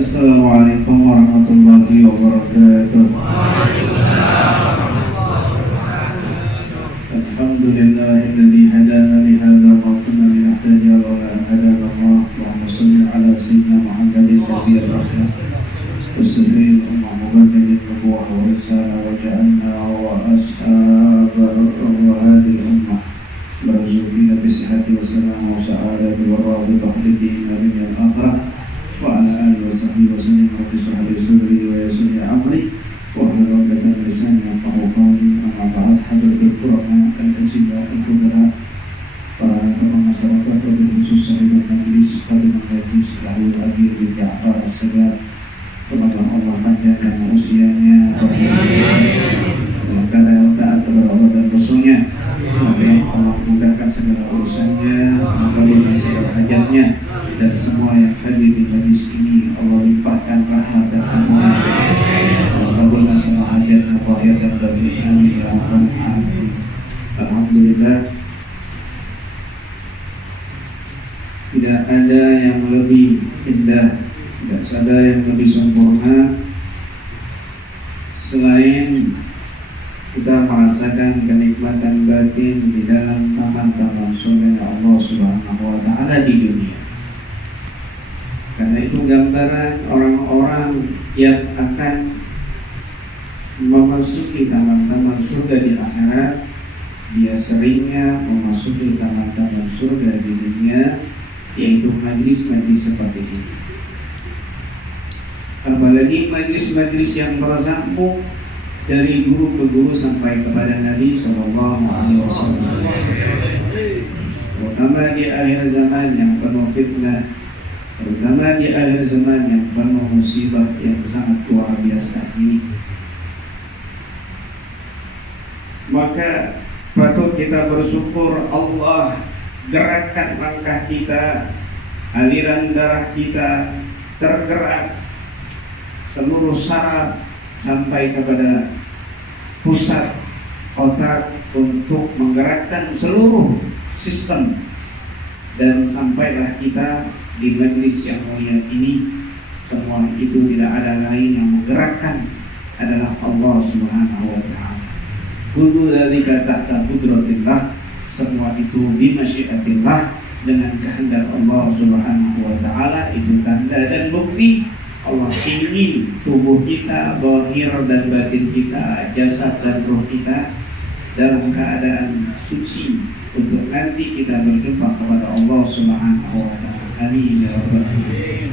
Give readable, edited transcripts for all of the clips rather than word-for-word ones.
Assalamualaikum warahmatullahi wabarakatuh. Alhamdulillahilladzi hadana li hadza wa kunna linahtadiya laula an hadana Allah. Allahumma shalli ala sayyidina Muhammadin nabiyil rahmah wa sallil umma muhammadin nubuwwah wa risalah wa ja'alna wa ashabahu wa hadhihi ummah marzuqina bi sihhati wa salam wa sa'adati wa rabita hadina min al-akhirah wa ala alihi wa sahbihi wa sallam wa bisahbihi sudri wa yasiri amri wa halakatan lisani wa qawli amma ba'd. Hadratul Qur'an akan kajian kepada para tokoh masyarakat wabil khusus sahibul majlis pada majlis lahir Abi Ja'far As-Sagat, semoga Allah panjangkan usianya dalam keadaan taat kepada Allah dan Rasulnya, Allah mudahkan segala urusannya, mengabulkan segala hajatnya, dan semua yang hadir di majlis ini Allah limpahkan rahmat dan ampunan, mengabulkan segala hajat zahir dan batin. Amin ya rabbal alamin. Alhamdulillah, tidak ada yang lebih indah, tidak ada yang lebih sempurna selain kita merasakan kenikmatan batin di dalam taman-taman surga Allah Subhanahu wa Ta'ala di dunia. Karena itu gambaran orang-orang yang akan memasuki taman-taman surga di akhirat, dia seringnya memasuki taman-taman surga di dunia, yaitu majlis-majlis seperti ini. Apalagi majlis-majlis yang bersambung dari guru ke guru sampai kepada Nabi Sallallahu Alaihi Wasallam, terutama di akhir zaman yang penuh fitnah, terutama di akhir zaman yang penuh musibah yang sangat luar biasa ini. Maka patut kita bersyukur Allah gerakkan langkah kita, aliran darah kita tergerak seluruh saraf sampai kepada pusat otak untuk menggerakkan seluruh sistem, dan sampailah kita di majlis yang mulia ini. Semua itu tidak ada lain yang menggerakkan adalah Allah Subhanahu wa Ta'ala. Kullu dzalika tahta qudratillah, semua itu bimasyiatillah, dengan kehendak Allah Subhanahu wa Ta'ala. Itu tanda dan bukti Allah ingin tubuh kita, zahir dan batin kita, jasad dan roh kita dalam keadaan suci untuk nanti kita berjumpa kepada Allah Subhanahu wa Ta'ala. Amin ya rabbal alamin.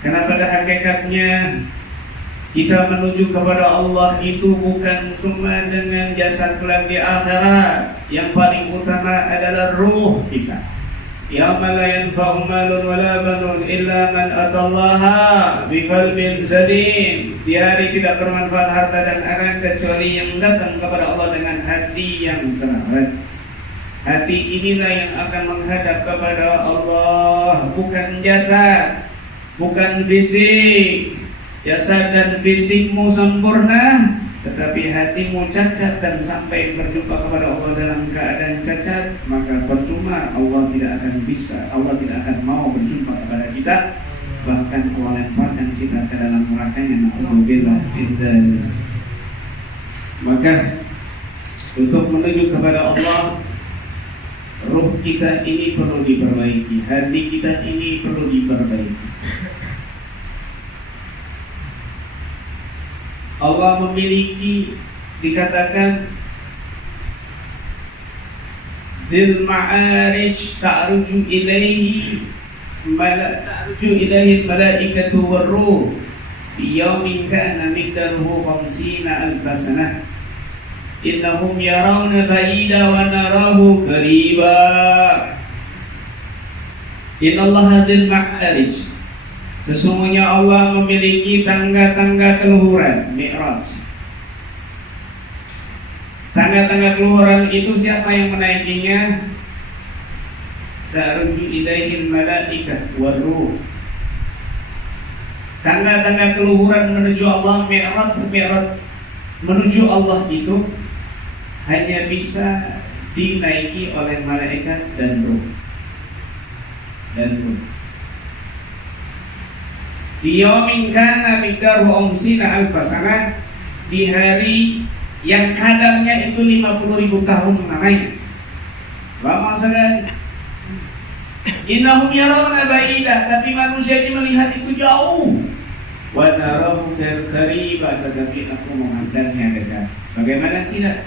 Karena pada hakikatnya kita menuju kepada Allah itu bukan cuma dengan jasad kelak di akhirat. Yang paling utama adalah ruh kita. Yauma la yanfa'u malun wala banun illa man atallaha biqalbin salim. Di hari tidak bermanfaat harta dan anak kecuali yang datang kepada Allah dengan hati yang selamat. Hati inilah yang akan menghadap kepada Allah, bukan jasad, bukan fisik. Jasad dan fisikmu sempurna, tetapi hatimu cacat dan sampai berjumpa kepada Allah dalam keadaan cacat, maka percuma, Allah tidak akan bisa, Allah tidak akan mau berjumpa kepada kita, bahkan Allah lemparkan kita ke dalam nerakanya. Na'udzubillah min dzalik. Maka untuk menuju kepada Allah, ruh kita ini perlu diperbaiki, hati kita ini perlu diperbaiki. Allah memiliki, dikatakan Dil ma'arij ta'ruju ilaihi malaikatu warruh fi yawmin kana miqdaruhu 50 alf sanah innahum yarawna ba'ida wa narahu qariba. Innallaha dil ma'arij, sesungguhnya Allah memiliki tangga-tangga keluhuran, Mi'raj. Tangga-tangga keluhuran itu siapa yang menaikinya? Ta'ruju ilaihil malaikat warruh. Tangga-tangga keluhuran menuju Allah, Mi'raj menuju Allah itu hanya bisa dinaiki oleh malaikat dan ruh. Di yaumin kana miqdaruhu 50 alf sanah, di hari yang kadarnya itu 50.000 tahun namanya. Lama sekali. Innahum yarawna ba'idah, tapi manusia ini melihat itu jauh. Wa narahu qariba, tetapi aku memandangnya dekat. Bagaimana tidak?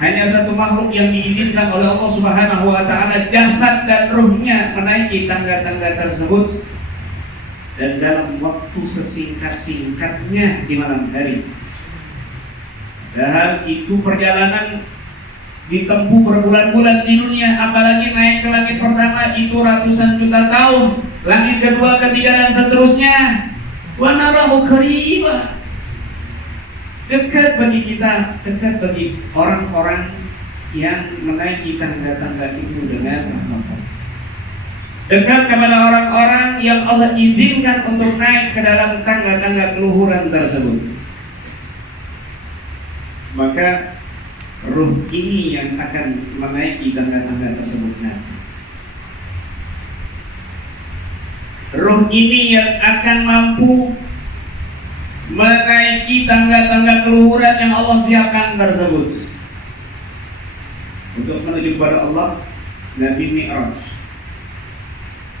Hanya satu makhluk yang diizinkan oleh Allah Subhanahu wa taala jasad dan ruhnya menaiki tangga-tangga tersebut, dan dalam waktu sesingkat-singkatnya di malam hari. Dan itu perjalanan ditempuh berbulan-bulan di dunia, apalagi naik ke langit pertama itu ratusan juta tahun, langit kedua, ketiga dan seterusnya. Wa narahu qariba, dekat bagi kita, dekat bagi orang-orang yang menaiki tangga-tangga itu dengan rahmat. Dekat kepada orang-orang yang Allah izinkan untuk naik ke dalam tangga-tangga keluhuran tersebut. Maka ruh ini yang akan menaiki tangga-tangga tersebut nanti. Ruh ini yang akan mampu menaiki tangga-tangga keluhuran yang Allah siapkan tersebut. Untuk menuju kepada Allah, Nabi Mi'raj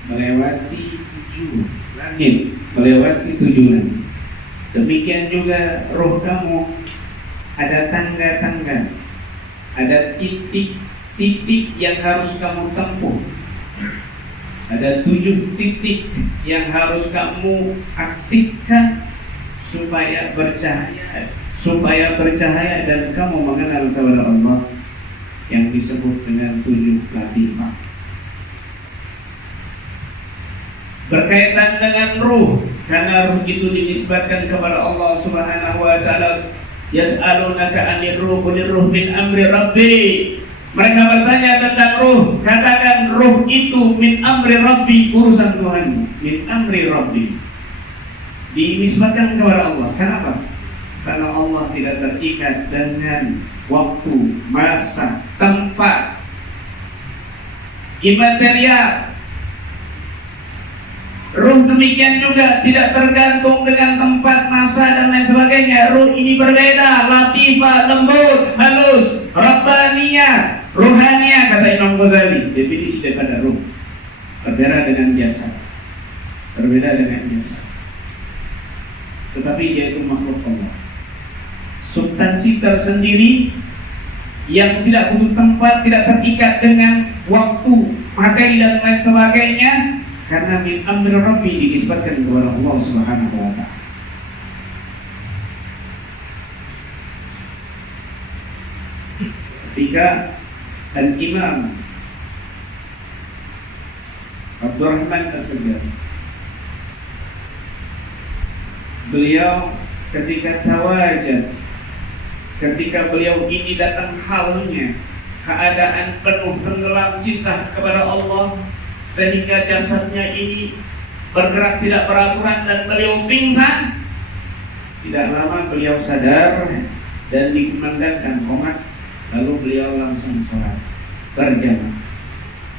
melewati 7 langit, melewati 7 langit. Demikian juga roh kamu, ada tangga-tangga, ada titik-titik yang harus kamu tempuh. Ada 7 titik yang harus kamu aktifkan supaya bercahaya dan kamu mengenal kepada Allah, yang disebut dengan 7 latifah. Berkaitan dengan ruh, karena ruh itu dinisbatkan kepada Allah Subhanahu wa taala. Yas'alunaka 'anir ruh, qul ruh min amri rabbi. Mereka bertanya tentang ruh, katakan ruh itu min amri rabbi, urusan Tuhan, min amri rabbi. Dinisbatkan kepada Allah. Kenapa? Karena Allah tidak terikat dengan waktu, masa, tempat, imaterial. Ruh demikian juga tidak tergantung dengan tempat, masa dan lain sebagainya. Ruh ini berbeda, latifah, lembut, halus, rabbaniyah, ruhaniyah, kata Imam Ghazali. Definisi daripada ruh berbeda dengan jasad, berbeda dengan jasad. Tetapi dia itu makhluk Allah, substansi tersendiri yang tidak butuh tempat, tidak terikat dengan waktu, materi dan lain sebagainya. Karena min amri rabbi dinisbatkan kepada Allah Subhanahu wa ta'ala. Ketika Al-Imam Abdurrahman As-Sagaf, beliau ketika tawajud, ketika beliau ini datang halnya keadaan penuh tenggelam cinta kepada Allah, sehingga jasadnya ini bergerak tidak beraturan dan beliau pingsan. Tidak lama beliau sadar dan dikumandangkan qomat, lalu beliau langsung sholat berjamaah.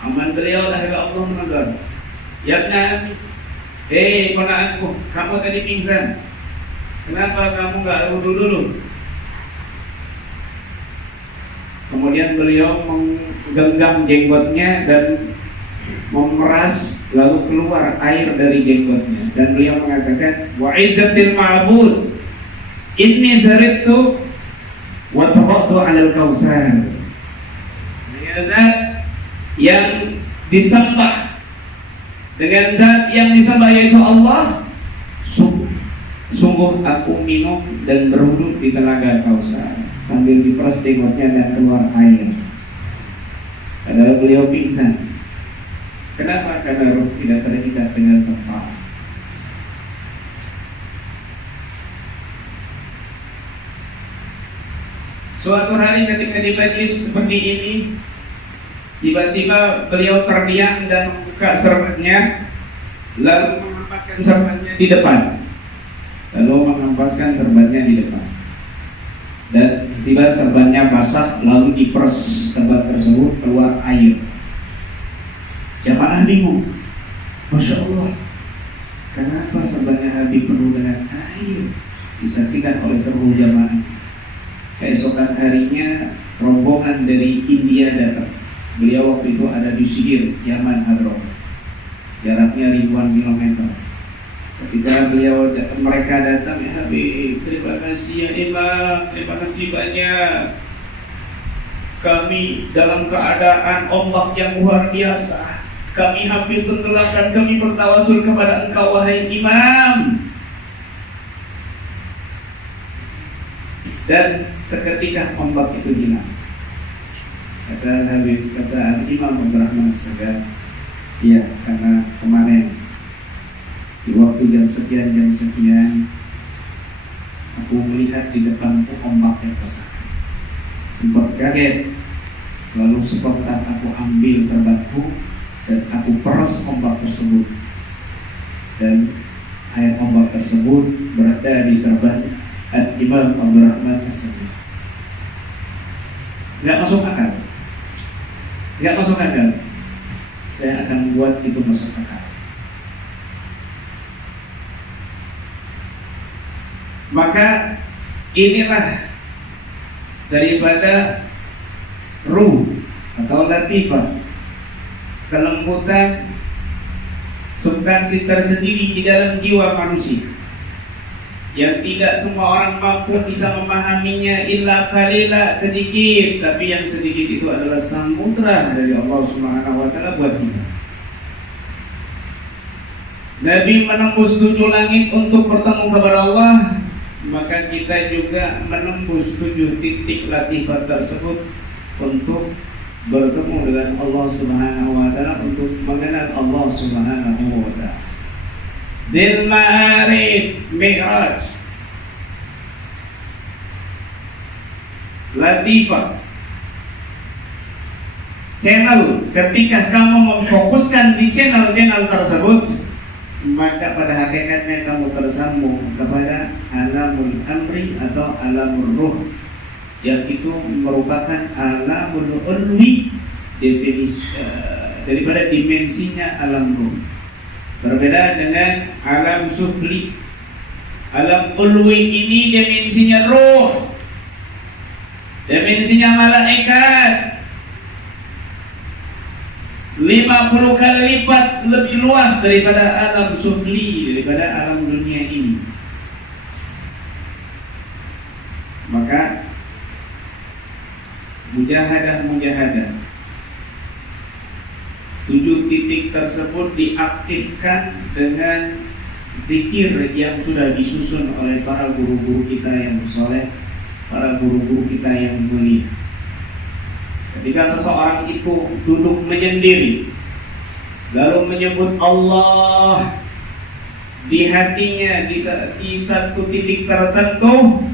Aman beliau dah Allah menegur, ya Nabi, hei ponaanku, kamu tadi pingsan, kenapa kamu gak wudu dulu? Kemudian beliau menggenggam jenggotnya dan memeras, lalu keluar air dari jenggotnya, dan beliau mengatakan, wa izzatil ma'bud inni zarittu wa taqattu 'alal kausar. Dengan zat yang disembah, dengan zat yang disembah yaitu Allah, sungguh aku minum dan berwudu di telaga Kausar, sambil diperas jenggotnya dan keluar air. Padahal beliau pingsan. Kenapa? Karena ruh tidak terikat dengan tempat. Suatu hari ketika di majlis seperti ini, tiba-tiba beliau terdiam dan membuka serbatnya, lalu menghempaskan serbatnya di depan. Dan tiba serbatnya basah, lalu diperas serbat tersebut, keluar air. Jamaah bingung. Masya Allah, kenapa sebenarnya Habib penuh dengan air? Disaksikan oleh seluruh jamaah. Keesokan harinya rombongan dari India datang. Beliau waktu itu ada di Sidir, Yaman, Hadron. Jaraknya ribuan kilometer. Ketika mereka datang, ya Habib, terima kasih ya Imam, terima kasih banyak. Kami dalam keadaan ombak yang luar biasa. Kami hampir tenggelam dan kami bertawasul kepada engkau wahai Imam. Dan seketika ombak itu hilang. Kata Habib, kata Imam Abdurrahman As-Sagar, iya, karena kemarin di waktu jam sekian aku melihat di depanku ombak yang besar. Sempat kaget, lalu spontan aku ambil serbatku dan aku peras ombak tersebut, dan air ombak tersebut berada di serbat Imam Abdurrahman As-Sagar. Nggak masuk akal. Saya akan buat itu masuk akal. Maka inilah daripada ruh atau latifah, kelembutan substansi tersendiri di dalam jiwa manusia, yang tidak semua orang mampu bisa memahaminya, illa qalila, sedikit, tapi yang sedikit itu adalah samudra dari Allah Subhanahu wa taala buat kita. Nabi menembus 7 langit untuk bertemu kepada Allah, maka kita juga menembus 7 titik latifah tersebut untuk bertemu dengan Allah Subhanahu wa taala, untuk mengenal Allah Subhanahu wa taala. Dil Ma'arif Mi'raj, latifah, channel. Ketika kamu memfokuskan di channel-channel tersebut, maka pada hakikatnya kamu tersambung kepada alamul amri atau alamul ruh, yang itu merupakan alamul ulwi, definisi daripada dimensinya alam ruh. Berbeda dengan alam sufli. Alam ulwi ini dimensinya ruh, dimensinya malaikat, 50 kali lipat lebih luas daripada alam sufli, daripada alam dunia ini. Maka mujahadah 7 titik tersebut diaktifkan dengan zikir yang sudah disusun oleh para guru-guru kita yang soleh, para guru-guru kita yang mulia. Ketika seseorang itu duduk menyendiri, lalu menyebut Allah di hatinya di satu titik tertentu,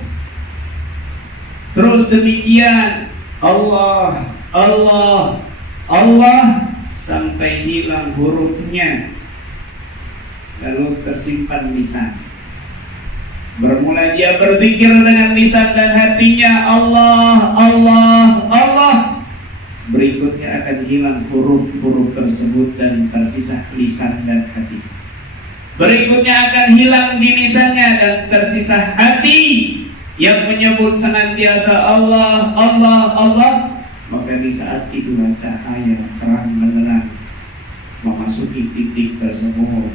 terus demikian Allah, Allah, Allah, sampai hilang hurufnya, lalu tersimpan lisan. Bermula dia berzikir dengan lisan dan hatinya Allah, Allah, Allah. Berikutnya akan hilang huruf-huruf tersebut dan tersisa lisan dan hati. Berikutnya akan hilang di lisannya dan tersisa hati yang menyebut senantiasa Allah, Allah, Allah. Maka di saat itulah cahaya terang benderang memasuki titik tersebut,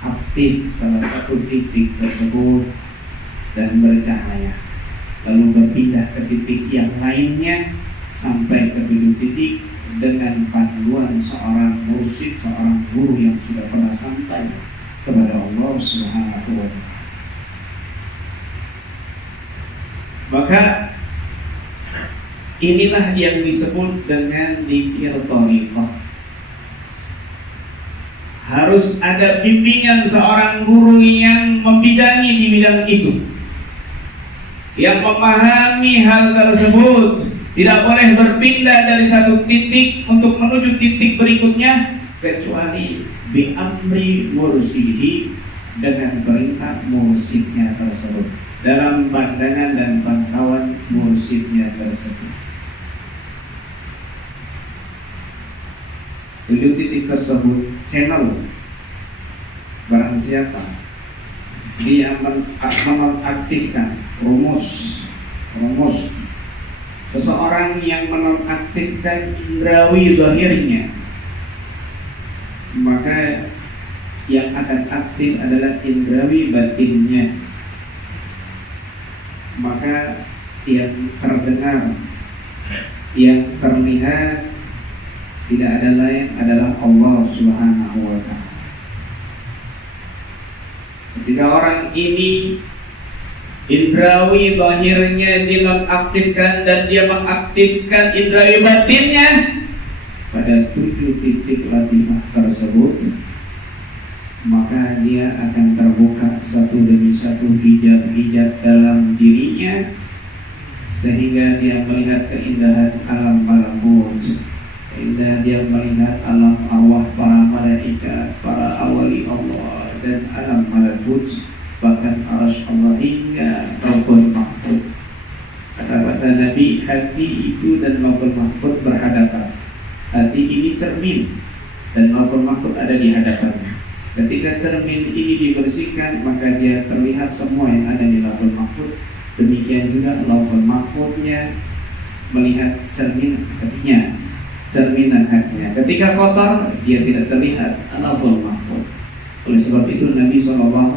aktif salah satu titik tersebut dan bercahaya, lalu berpindah ke titik yang lainnya sampai ke 7 titik dengan panduan seorang mursyid, seorang guru yang sudah pernah sampai kepada Allah Subhanahu wa taala. Maka inilah yang disebut dengan dzikir thariqah. Harus ada bimbingan seorang guru yang membidangi di bidang itu, yang memahami hal tersebut. Tidak boleh berpindah dari satu titik untuk menuju titik berikutnya kecuali bi amri mursyidi, dengan perintah mursyidnya tersebut, dalam pandangan dan pantauan mursyidnya tersebut. 7 titik tersebut channel Barang siapa dia menonaktifkan rumus seseorang yang menonaktifkan indrawi zahirnya, maka yang akan aktif adalah indrawi batinnya. Maka yang terdengar, yang terlihat tidak ada lain adalah Allah Subhanahu wa ta'ala. Ketika orang ini indrawi zahirnya dinonaktifkan dan dia mengaktifkan indrawi batinnya pada 7 titik latifah tersebut, maka dia akan terbuka satu demi satu hijab-hijab dalam dirinya, sehingga dia melihat keindahan alam malakut, sehingga dia melihat alam arwah para malaikat, para awali Allah, dan alam malakut, bahkan arasy Allah hingga Lauhul Mahfuz. Kata-kata Nabi, hati itu dan Lauhul Mahfuz berhadapan. Hati ini cermin dan Lauhul Mahfuz ada di hadapannya. Ketika cermin ini dibersihkan, maka dia terlihat semua yang ada di Lauhul Mahfuz. Demikian juga Lauhul Mahfuznya melihat cermin hatinya, cerminan hatinya. Ketika kotor, dia tidak terlihat Lauhul Mahfuz. Oleh sebab itu Nabi SAW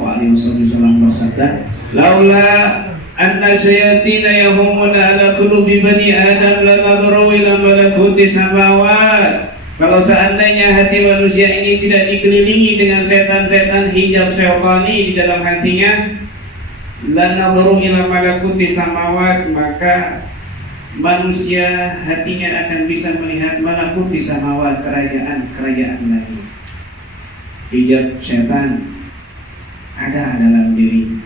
bersabda, "Laula anna syayatina yahumuna ala qulubi bani Adam lanadharu ila malakuti samawat." Kalau seandainya hati manusia ini tidak dikelilingi dengan setan-setan hijab syaitani di dalam hatinya, lanadharu ila malakuti samawat, maka manusia hatinya akan bisa melihat malakuti samawat, kerajaan lain. Hijab setan ada dalam diri,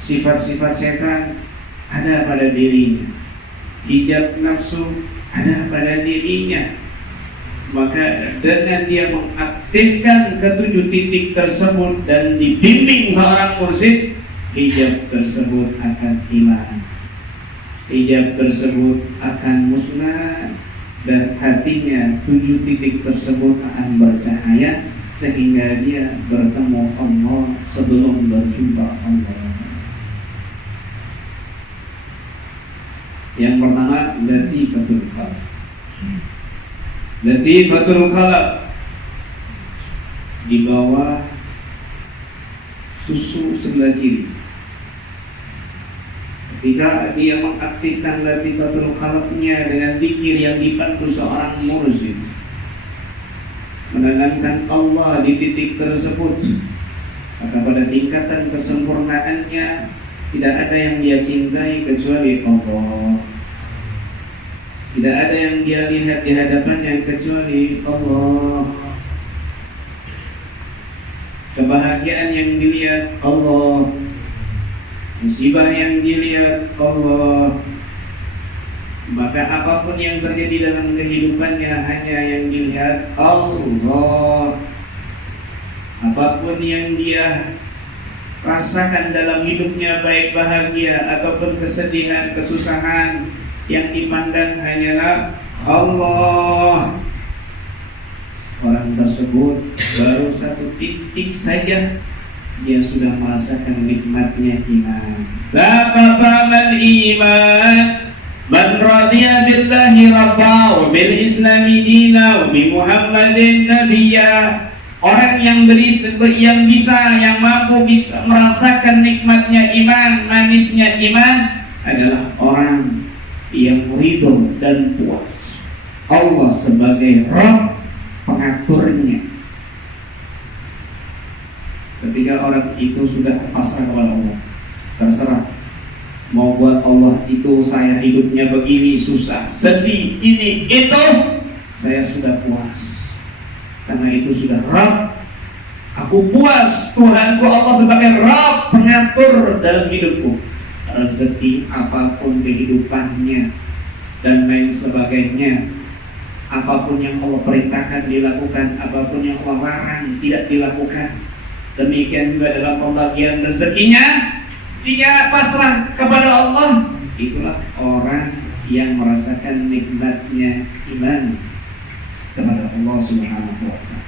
sifat-sifat setan ada pada dirinya, hijab nafsu ada pada dirinya. Maka dengan dia mengaktifkan ke-7 titik tersebut dan dibimbing seorang mursyid, hijab tersebut akan hilang, hijab tersebut akan musnah, dan hatinya 7 titik tersebut akan bercahaya sehingga dia bertemu Allah sebelum berjumpa Allah. Yang pertama, latifatul qalb. Latifatul qalb di bawah susu sebelah kiri. Ketika dia mengaktifkan latifatul qalbnya dengan zikir yang dipandu seorang mursyid, menanamkan Allah di titik tersebut, maka pada tingkatan kesempurnaannya tidak ada yang dia cintai kecuali Allah. Tidak ada yang dia lihat di hadapannya kecuali Allah. Kebahagiaan yang dilihat Allah, musibah yang dilihat Allah. Maka apapun yang terjadi dalam kehidupannya hanya yang dilihat Allah. Apapun yang dia rasakan dalam hidupnya, baik bahagia ataupun kesedihan, kesusahan, yang dipandang hanyalah Allah. Orang tersebut baru 1 titik saja dia sudah merasakan nikmatnya iman. La qatamal iman man radiya billahi rabba wa bil islami dina wa bi Muhammadin nabiyya. Orang yang mampu bisa merasakan nikmatnya iman, manisnya iman adalah orang yang ridho dan puas Allah sebagai Rabb pengaturnya. Ketika orang itu sudah pasrah kepada Allah, terserah mau buat Allah itu saya hidupnya begini, susah, sedih, ini itu, saya sudah puas karena itu sudah Rabb. Aku puas Tuhanku Allah sebagai Rabb pengatur dalam hidupku, rezeki apapun kehidupannya dan lain sebagainya. Apapun yang Allah perintahkan dilakukan, apapun yang Allah larang tidak dilakukan. Demikian juga dalam pembagian rezekinya, dia pasrah kepada Allah. Itulah orang yang merasakan nikmatnya iman kepada Allah Subhanahu wa ta'ala.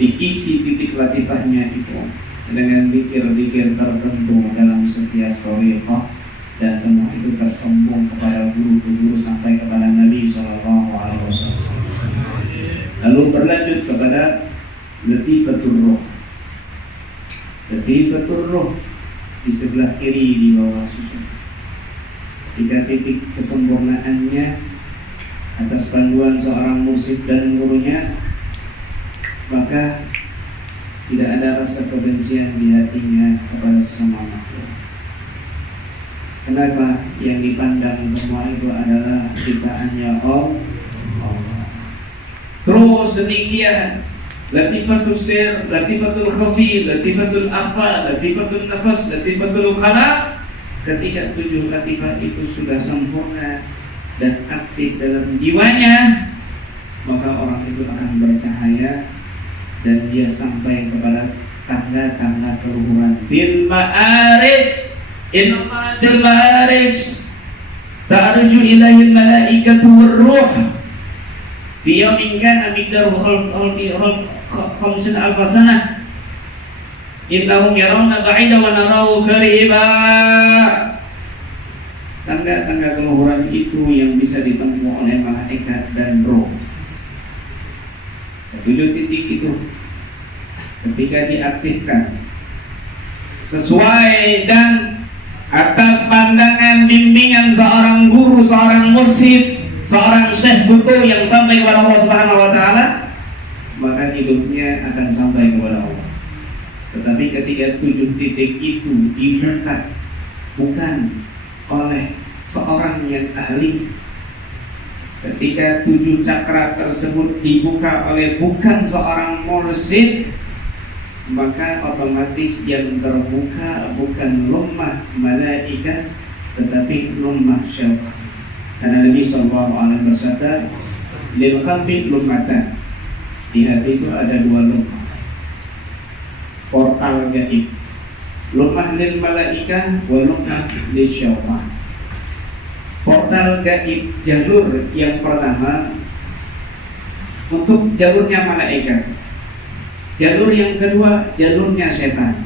diisi titik latifahnya itu dengan zikir-zikir tertentu dalam setiap thariqah, dan semua itu tersambung kepada guru-guru sampai kepada Nabi Sallallahu Alaihi Wasallam. Lalu berlanjut kepada Latifatul Ruh. Latifatul Ruh di sebelah kiri di bawah susu. Tiga titik kesempurnaannya atas panduan seorang mursyid dan gurunya, maka tidak ada rasa kebencian di hatinya kepada sesama makhluk. Kenapa? Yang dipandang semua itu adalah ciptaannya Allah. Terus demikian, latifatul sir, latifatul khafi, latifatul akhfa, latifatul nafas, latifatul qalam. Ketika 7 latifah itu sudah sempurna dan aktif dalam jiwanya, maka orang itu akan bercahaya dan dia sampai kepada tangga-tangga keluhuran. Bil ma'arij, inna bil ma'arij ta'ruju ilahil malaikatu warruh fi yawmin kana miqdaruhu khamsin alf sanah innahum yarawna ba'ida wa narahu qariba. Tangga-tangga keluhuran itu yang bisa ditempuh oleh malaikat dan roh. 7 titik itu ketika diaktifkan sesuai dan atas pandangan bimbingan seorang guru, seorang mursyid, seorang syekh butuh yang sampai kepada Allah Subhanahu wa taala, maka hidupnya akan sampai kepada Allah. Tetapi ketika 7 titik itu dibuka bukan oleh seorang yang ahli, ketika 7 cakra tersebut dibuka oleh bukan seorang mursyid, maka otomatis yang terbuka bukan lummah malaikat tetapi lummah syaitan. Karena Nabi sallallahu alaihi wasallam bersabda, lil qalbi lummatan. Di hati itu ada 2 lummah. Portal gaib. Lummah lil malaikah wa lummah lil syaitan. Portal gaib, jalur yang pertama untuk jalurnya malaikat. Jalur yang kedua, jalurnya setan.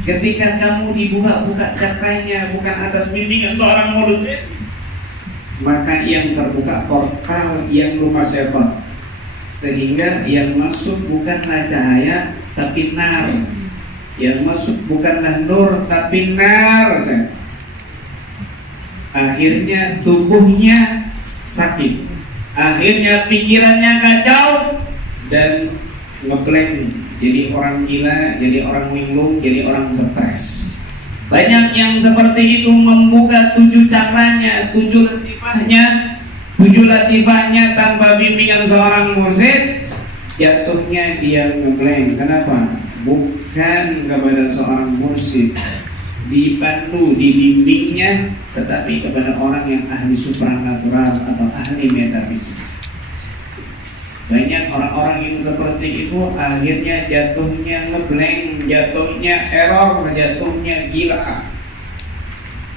Ketika kamu dibuka-buka cakranya bukan atas bimbingan seorang mursyid, maka yang terbuka portal yang rumah setan. Sehingga yang masuk bukanlah cahaya tapi nar. Yang masuk bukanlah nur tapi nar. Akhirnya tubuhnya sakit, akhirnya pikirannya kacau dan ngeblank, jadi orang gila, jadi orang linglung, jadi orang stres. Banyak yang seperti itu membuka 7 cakranya, 7 latifahnya tanpa bimbingan seorang mursyid, jatuhnya dia ngeblank. Kenapa? Bukan kepada seorang mursyid dibantu, dibimbingnya, tetapi kepada orang yang ahli supranatural atau ahli metafisik. Banyak orang-orang yang seperti itu akhirnya jatuhnya ngeblank, jatuhnya error, jatuhnya gila,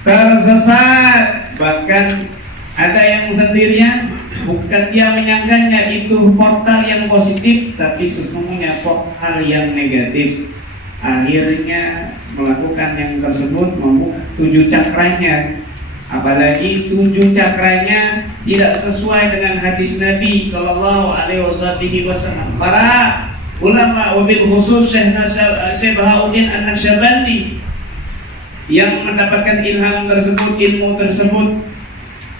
tersesat. Bahkan ada yang sendirian, bukan dia menyangkanya itu portal yang positif, tapi sesungguhnya portal yang negatif. Akhirnya melakukan yang tersebut, membuka 7 cakranya. Apalagi 7 cakranya tidak sesuai dengan hadis Nabi Sallallahu Alaihi Wasallam. Para ulama, wabil khusus Syekh Bahauddin An-Naqsyabandi yang mendapatkan ilham tersebut, ilmu tersebut,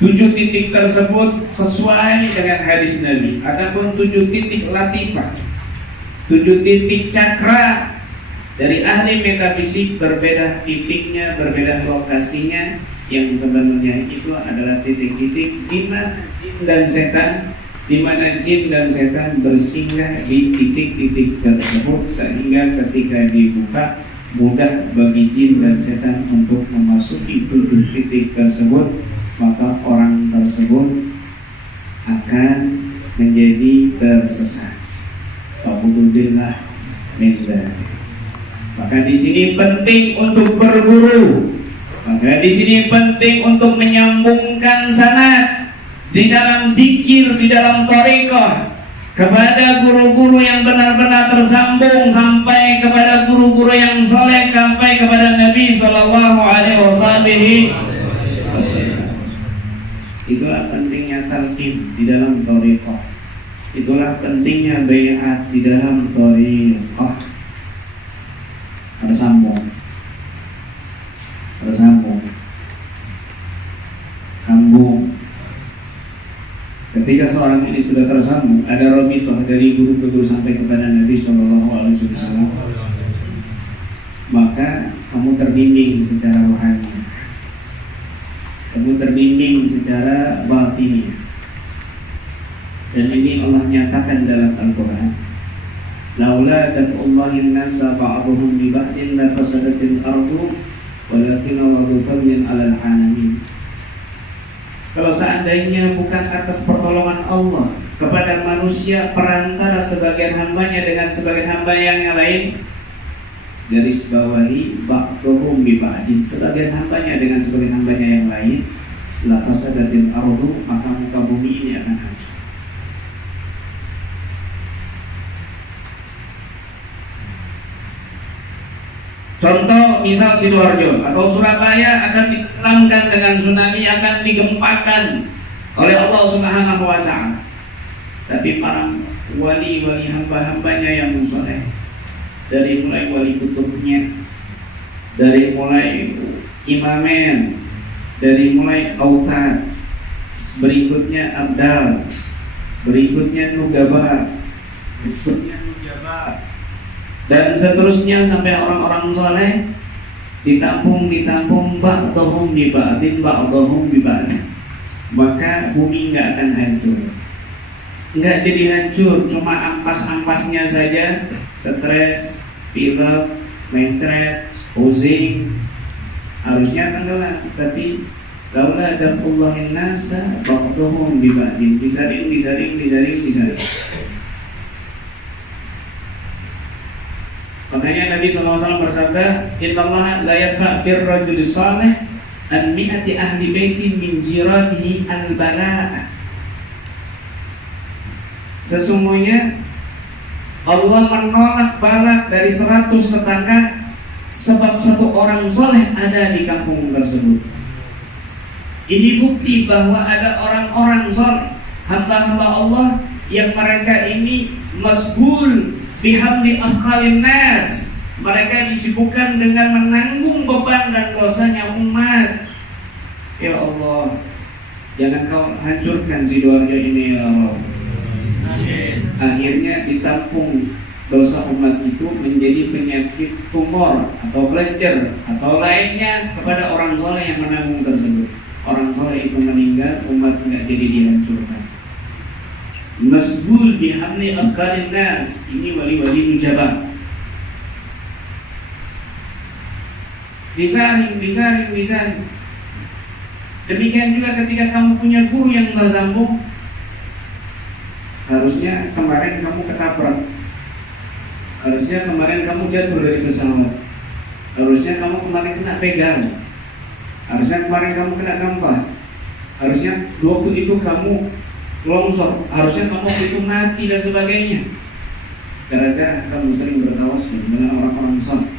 7 titik tersebut sesuai dengan hadis Nabi. Adapun 7 titik latifah, 7 titik cakra dari ahli metafisik berbeda titiknya, berbeda lokasinya, yang sebenarnya itu adalah titik-titik di mana jin dan setan bersinggah di titik-titik tersebut, sehingga ketika dibuka mudah bagi jin dan setan untuk memasuki 7 titik tersebut, maka orang tersebut akan menjadi tersesat. Alhamdulillah. Maka di sini penting untuk berguru. Maka di sini penting untuk menyambungkan sanad di dalam dzikir, di dalam thariqah. kepada guru-guru yang benar-benar tersambung sampai kepada guru-guru yang soleh, sampai kepada Nabi Sallallahu Alaihi Wasallam. Itulah pentingnya talqin di dalam thariqah. Itulah pentingnya bai'at di dalam thariqah. Tersambung, sambung. Ketika seorang ini sudah tersambung, ada rabithah dari guru ke guru sampai kepada Nabi Sallallahu Alaihi Wasallam, maka kamu terbimbing secara rohani, kamu terbimbing secara batini. Dan ini Allah nyatakan dalam Al-Quran, laula dam'ullahi nasa ba'duhum bi ba'din la fasadatil ardu walakin Allahu fadlin 'alal 'alamin. Kalau seandainya bukan atas pertolongan Allah kepada manusia, perantara sebagian hambanya dengan sebagian hamba yang lain, garis bawahi ba'duhum bi ba'din, sebagian hambanya dengan sebagian hambanya yang lain, la fasadatil ardu, maka muka bumi ini akan hancur. Contoh misal Sidoarjo atau Surabaya akan ditenggelamkan dengan tsunami, akan digempakan oleh Allah Subhanahu wa Ta'ala. Tapi para wali-wali hamba-hambanya yang soleh, dari mulai wali kutubnya, dari mulai imamen, dari mulai autad, berikutnya abdal, berikutnya nugaba, berikutnya nujaba, dan seterusnya sampai orang-orang soleh ditampung ba'dhum bi ba'din, maka bumi nggak akan hancur, nggak jadi hancur, cuma ampas-ampasnya saja, stres, pilek, mencret, pusing, harusnya tenggelam. Tapi laula dam'ullahin nasa ba'dhum bi ba'din, disaring. Makanya Nabi SAW bersabda, innallaha la yadfa' birrajuli salih an mi'ati ahli baitin min jiranihi al-bala'a. Sesungguhnya Allah menolak bala dari 100 tetangga sebab satu orang soleh ada di kampung tersebut. Ini bukti bahwa ada orang-orang soleh, hamba-hamba Allah yang mereka ini masbul bihamli asqalin nas, mereka disibukkan dengan menanggung beban dan dosanya umat. Ya Allah, jangan kau hancurkan Sidoarjo ini ya Allah. Akhirnya ditampung dosa umat itu menjadi penyakit tumor atau belajar atau lainnya kepada orang soleh yang menanggung tersebut. Orang soleh itu meninggal, umat tidak jadi dihancurkan. Masbul bihamli asqalin nas, ini wali-wali nujabah. Disaring. Demikian juga ketika kamu punya guru yang tersambung, harusnya kemarin kamu ketabrak, harusnya kemarin kamu jatuh dari pesawat, harusnya kamu kemarin kena pegang, harusnya kemarin kamu kena gempa, harusnya waktu itu kamu longsor, harusnya kamu itu mati dan sebagainya. Gara-gara kamu sering bertawassul dengan orang-orang saleh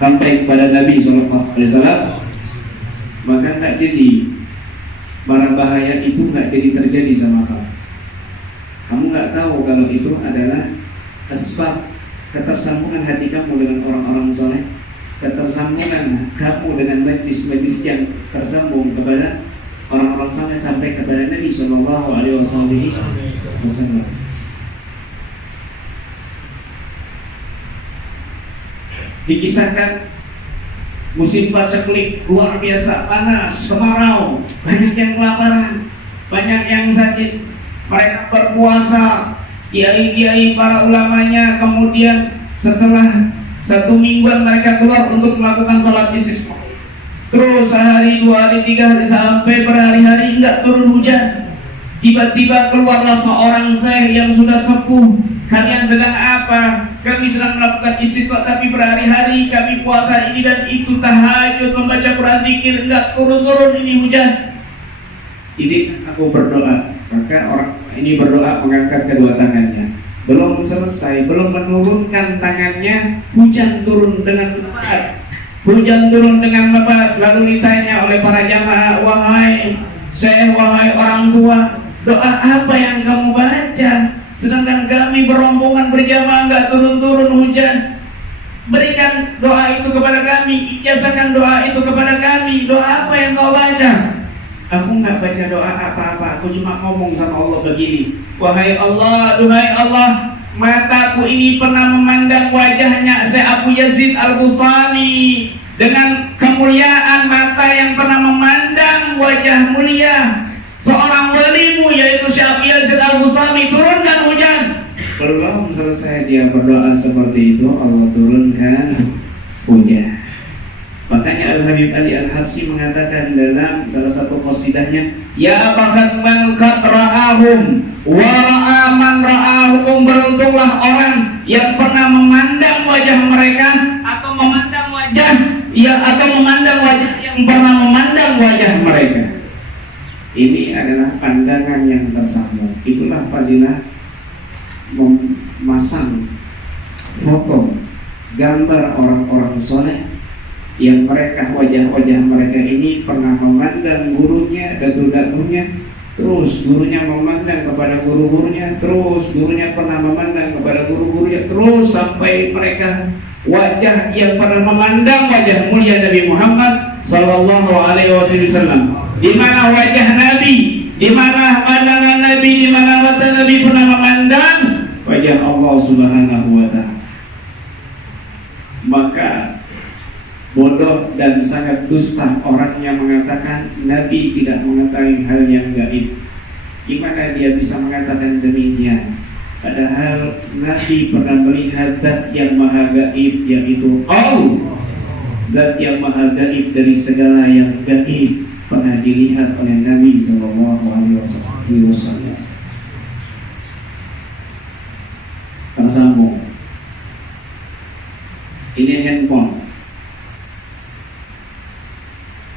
sampai kepada Nabi SAW, maka nggak jadi mara bahaya itu nggak jadi terjadi sama kamu. Kamu nggak tahu kalau itu adalah sebab ketersambungan hati kamu dengan orang-orang soleh, ketersambungan kamu dengan majlis-majlis yang tersambung kepada orang-orang saleh sampai kepada Nabi Sallallahu Alaihi Wasallam. Dikisahkan musim paceklik luar biasa, panas, kemarau, banyak yang kelaparan, banyak yang sakit. Mereka berpuasa, kiai-kiai para ulamanya, kemudian setelah 1 mingguan mereka keluar untuk melakukan sholat istisqa. Terus sehari, 2 hari, 3 hari, sampai berhari-hari enggak turun hujan. Tiba-tiba keluarlah seorang syekh yang sudah sepuh. Kalian sedang apa? Kami sedang melakukan istisqa, tapi berhari-hari kami puasa ini dan itu, tahajud, membaca Quran, zikir, enggak turun-turun ini hujan. Ini aku berdoa. Maka orang Ini berdoa mengangkat kedua tangannya. Belum selesai, belum menurunkan tangannya, hujan turun dengan lebat. Hujan turun dengan lebat. Lalu ditanya oleh para jamaah, wahai syekh, wahai orang tua, doa apa yang kamu baca? Sedangkan kami berombongan berjamaah nggak turun-turun hujan. Berikan doa itu kepada kami, ijazahkan doa itu kepada kami. Doa apa yang kau baca? Aku nggak baca doa apa-apa, aku cuma ngomong sama Allah begini, wahai Allah, duhai Allah, mataku ini pernah memandang wajahnya Syekh Abu Yazid Al-Bustami. Dengan kemuliaan mata yang pernah memandang wajah mulia seorang walimu, yaitu Syekh Abu Yazid Al-Bustami, turunkan hujan. Belum selesai dia berdoa seperti itu, Allah turunkan hujan. Makanya Al-Habib Ali Al-Habsyi mengatakan dalam salah satu qasidahnya, ya bakat man qad ra'ahum wa ra'a man ra'ahum, beruntunglah orang yang pernah memandang wajah mereka atau memandang wajah atau memandang wajah yang pernah memandang wajah mereka. Ini adalah pandangan yang tersambung. Itulah fadilah memasang foto gambar orang-orang soleh yang mereka, wajah-wajah mereka ini pernah memandang gurunya, datu-datunya, terus gurunya memandang kepada guru-gurunya, terus gurunya pernah memandang kepada guru-gurunya, terus sampai mereka wajah yang pernah memandang wajah mulia Nabi Muhammad Sallallahu Alaihi Wasallam. Di mana wajah Nabi, di mana pandangan Nabi, di mana mata Nabi pernah memandang wajah Allah Subhanahu Wa Taala. Maka bodoh dan sangat dusta orang yang mengatakan Nabi tidak mengetahui hal yang gaib. Gimana dia bisa mengatakan demikian? Padahal Nabi pernah melihat zat yang maha gaib, yaitu Allah. Zat yang maha gaib dari segala yang gaib pernah dilihat oleh Nabi Sallallahu Alaihi Wasallam. Tersambung. Ini handphone,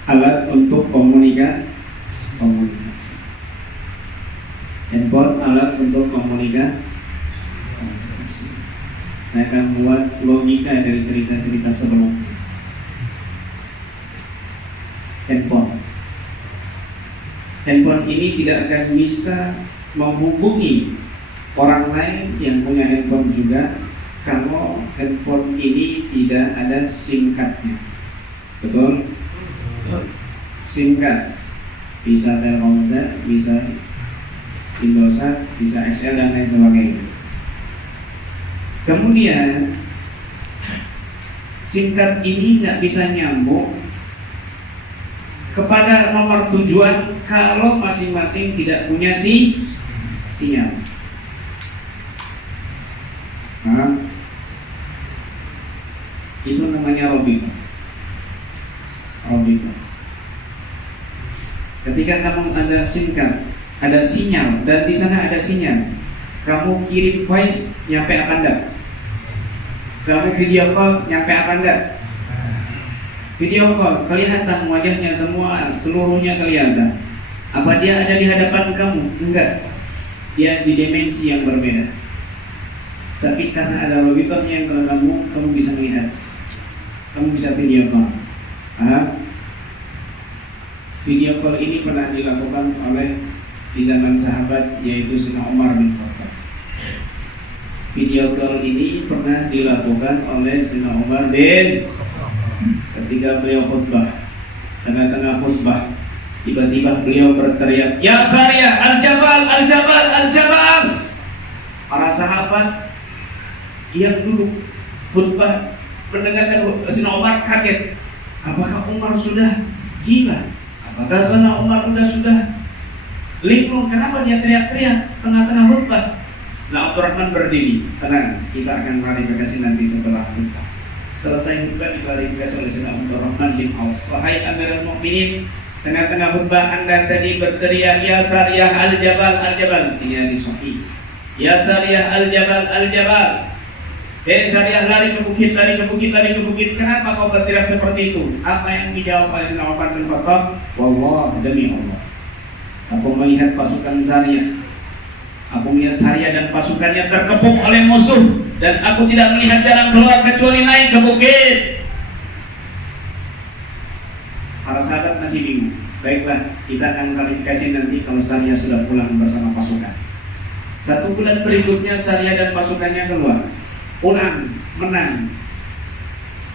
alat untuk komunikasi. Handphone alat untuk komunikasi. Saya akan buat logika dari cerita-cerita sebelumnya. Handphone ini tidak akan bisa menghubungi orang lain yang punya handphone juga kalau handphone ini tidak ada SIM cardnya. Betul? SIM card bisa Telkomsel, bisa Indosat, bisa XL dan lain sebagainya. Kemudian SIM card ini nggak bisa nyambung kepada nomor tujuan kalau masing-masing tidak punya sinyal. Itu namanya robika. Ketika kamu ada SIM card, ada sinyal, dan di sana ada sinyal, kamu kirim voice, nyampe apa enggak? Kamu video call, nyampe apa enggak? Video call, kelihatan wajahnya semua, seluruhnya kelihatan. Apa dia ada di hadapan kamu? Enggak. Dia di dimensi yang berbeda. Tapi karena ada logiton yang tersambung, kamu bisa melihat. Kamu bisa video call. Video call ini pernah dilakukan oleh di zaman sahabat, yaitu Sayyidina Umar bin Khattab. Video call ini pernah dilakukan oleh Sayyidina Umar bin ketika beliau khutbah. Tengah-tengah khutbah, tiba-tiba beliau berteriak, "Ya Sariyah, al-Jabal, al-Jabal, al-Jabal." Para sahabat yang dulu khutbah mendengarkan Sayyidina Umar kaget. Apakah Umar sudah gila? Apakah Sayyidina Umar sudah linglung? Kenapa dia teriak-teriak tengah-tengah khutbah? Sayyidina Abdurrahman berdiri. Tenang, kita akan klarifikasi nanti setelah khutbah. Selesai khutbah diklarifikasi oleh Sayyidina Abdurrahman bin Auf. Wahai Amirul Mukminin, tengah-tengah khutbah Anda tadi berteriak, "Ya Sariyah al-Jabal, al-Jabal." Ini hadis sahih. "Ya Sariyah al-Jabal, al-Jabal." Sariyah, lari ke bukit, lari ke bukit, lari ke bukit. Kenapa kau berteriak seperti itu? Apa yang dijawab oleh Sayyidina Umar bin Khattab? Wallah, demi Allah, aku melihat pasukan Sariyah Aku melihat Sarya dan pasukannya terkepung oleh musuh, dan aku tidak melihat jalan keluar kecuali naik ke bukit. Para sahabat masih bingung. Baiklah, kita akan klarifikasi nanti kalau Sarya sudah pulang bersama pasukan. 1 bulan berikutnya Sarya dan pasukannya keluar, pulang, menang,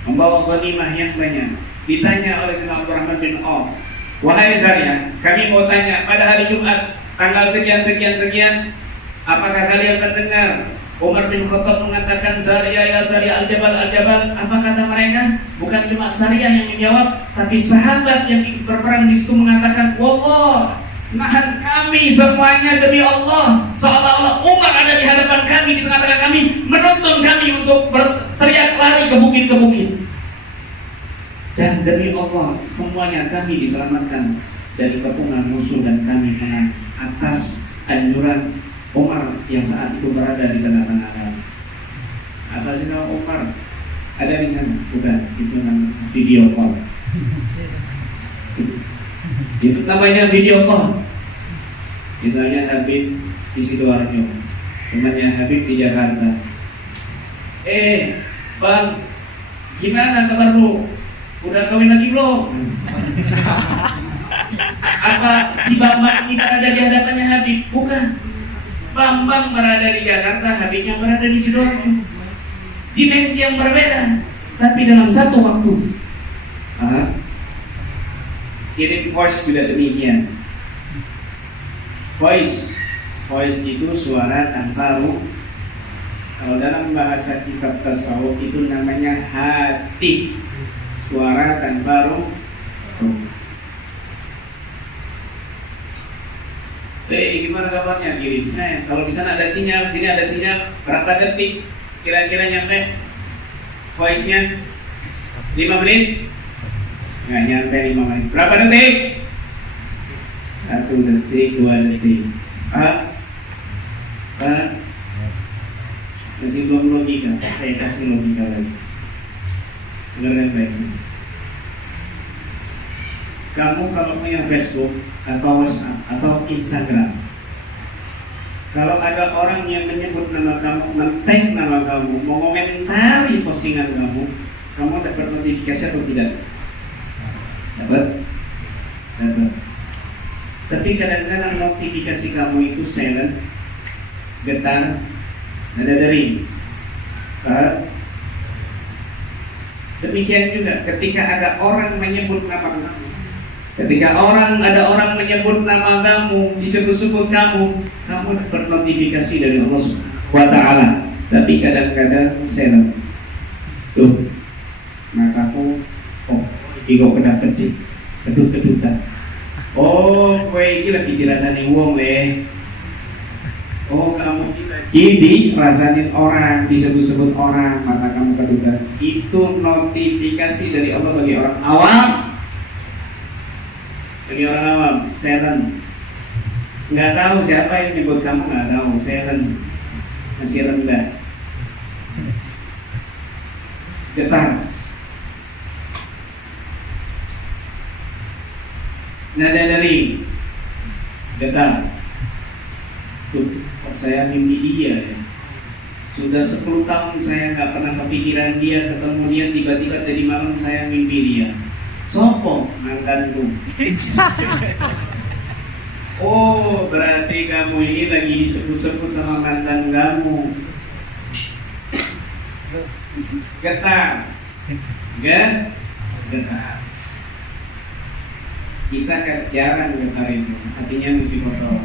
membawa ghanimah yang banyak. Ditanya oleh Sayyidina Abdurrahman bin Auf, wahai Sarya, kami mau tanya, pada hari Jumat tanggal sekian, apakah kalian mendengar Umar bin Khattab mengatakan Sarya ya Sarya al-Jabal al-Jabal? Apa kata mereka? Bukan cuma Sarya yang menjawab, tapi sahabat yang ikut berperang di situ mengatakan, wallah, nahan kami semuanya demi Allah, seolah-olah Umar ada di hadapan kami, di tengah-tengah kami, menuntun kami untuk berteriak lari ke bukit. Dan demi Allah, semuanya kami diselamatkan dari kepungan musuh dan kami menang atas anjuran Umar yang saat itu berada di tengah-tengah kami. Atas nama Umar ada di sana, bukan? Itu namanya video call. Itu namanya video call. Misalnya Habib di Sidoarjo, temannya Habib di Jakarta. Bang, gimana kabar lu? Udah kawin lagi belum? Apa si Bambang ini berada di hadapannya Habib? Bukan. Bambang berada di Jakarta, Habibnya berada di Sidoarjo. Dimensi yang berbeda, tapi dalam satu waktu. Kirim voice juga demikian. Voice itu suara tanpa ruh. Kalau dalam bahasa kitab tasawuf itu namanya hati, suara tanpa ruh. Gimana kabarnya? Kirim. Kalau di sana ada sinyal, sini ada sinyal. Berapa detik kira-kira nyampe voice-nya? 5 menit? Nggak nyampe 5 menit. Berapa detik? 1 detik, 2 detik. Masih belum logika. Saya kasih logika lagi. Dengarkan baik. Kamu kalau punya Facebook atau WhatsApp atau Instagram, kalau ada orang yang menyebut nama kamu, men-tag nama kamu, mau komentari postingan kamu dapat notifikasi atau tidak? Dapat. Tapi kadang-kadang notifikasi kamu itu silent, getar, ada dering. Demikian juga ketika ada orang menyebut nama kamu, ada orang menyebut nama kamu, disebut-sebut kamu dapat notifikasi dari Allah Subhanahu wa Ta'ala. Tapi kadang-kadang silent. Tuh, mataku, kok kena pedih, kedut-kedutan. Kowe iki lagi dirasani wong le. Kamu lagi dirasanin orang, disebut-sebut orang, mata kamu kedutan. Itu notifikasi dari Allah bagi orang awam. Bagi orang awam, silent. Nggak tahu siapa yang nyebut kamu, nggak tahu, silent, masih rendah, getar. Nada dering, getar. Tuh, kok saya mimpi dia ya. Sudah 10 tahun saya nggak pernah kepikiran dia, ketemu dia, tiba-tiba tadi malam saya mimpi dia. Sopo mantanku. Berarti kamu ini lagi disebut-sebut sama mantan kamu. Getar. Getar. Kita kan jarang getar itu, hatinya mesti kotor.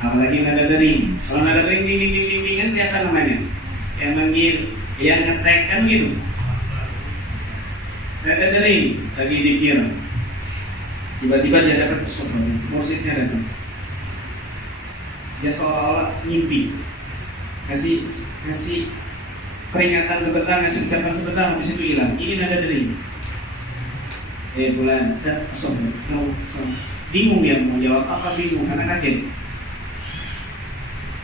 Apalagi nada dering. Kalau nada dering, ding kan apa namanya? Yang manggil, yang ngetek kan gitu. Nada dering, lagi dikira. Tiba-tiba dia dapat mursidnya datang. Dia seolah-olah mimpi. Kasih peringatan sebentar, ngasih ucapan sebentar, habis itu hilang. Ini nada dering. Bulan, bingung ya mau jawab apa, bingung karena kaget.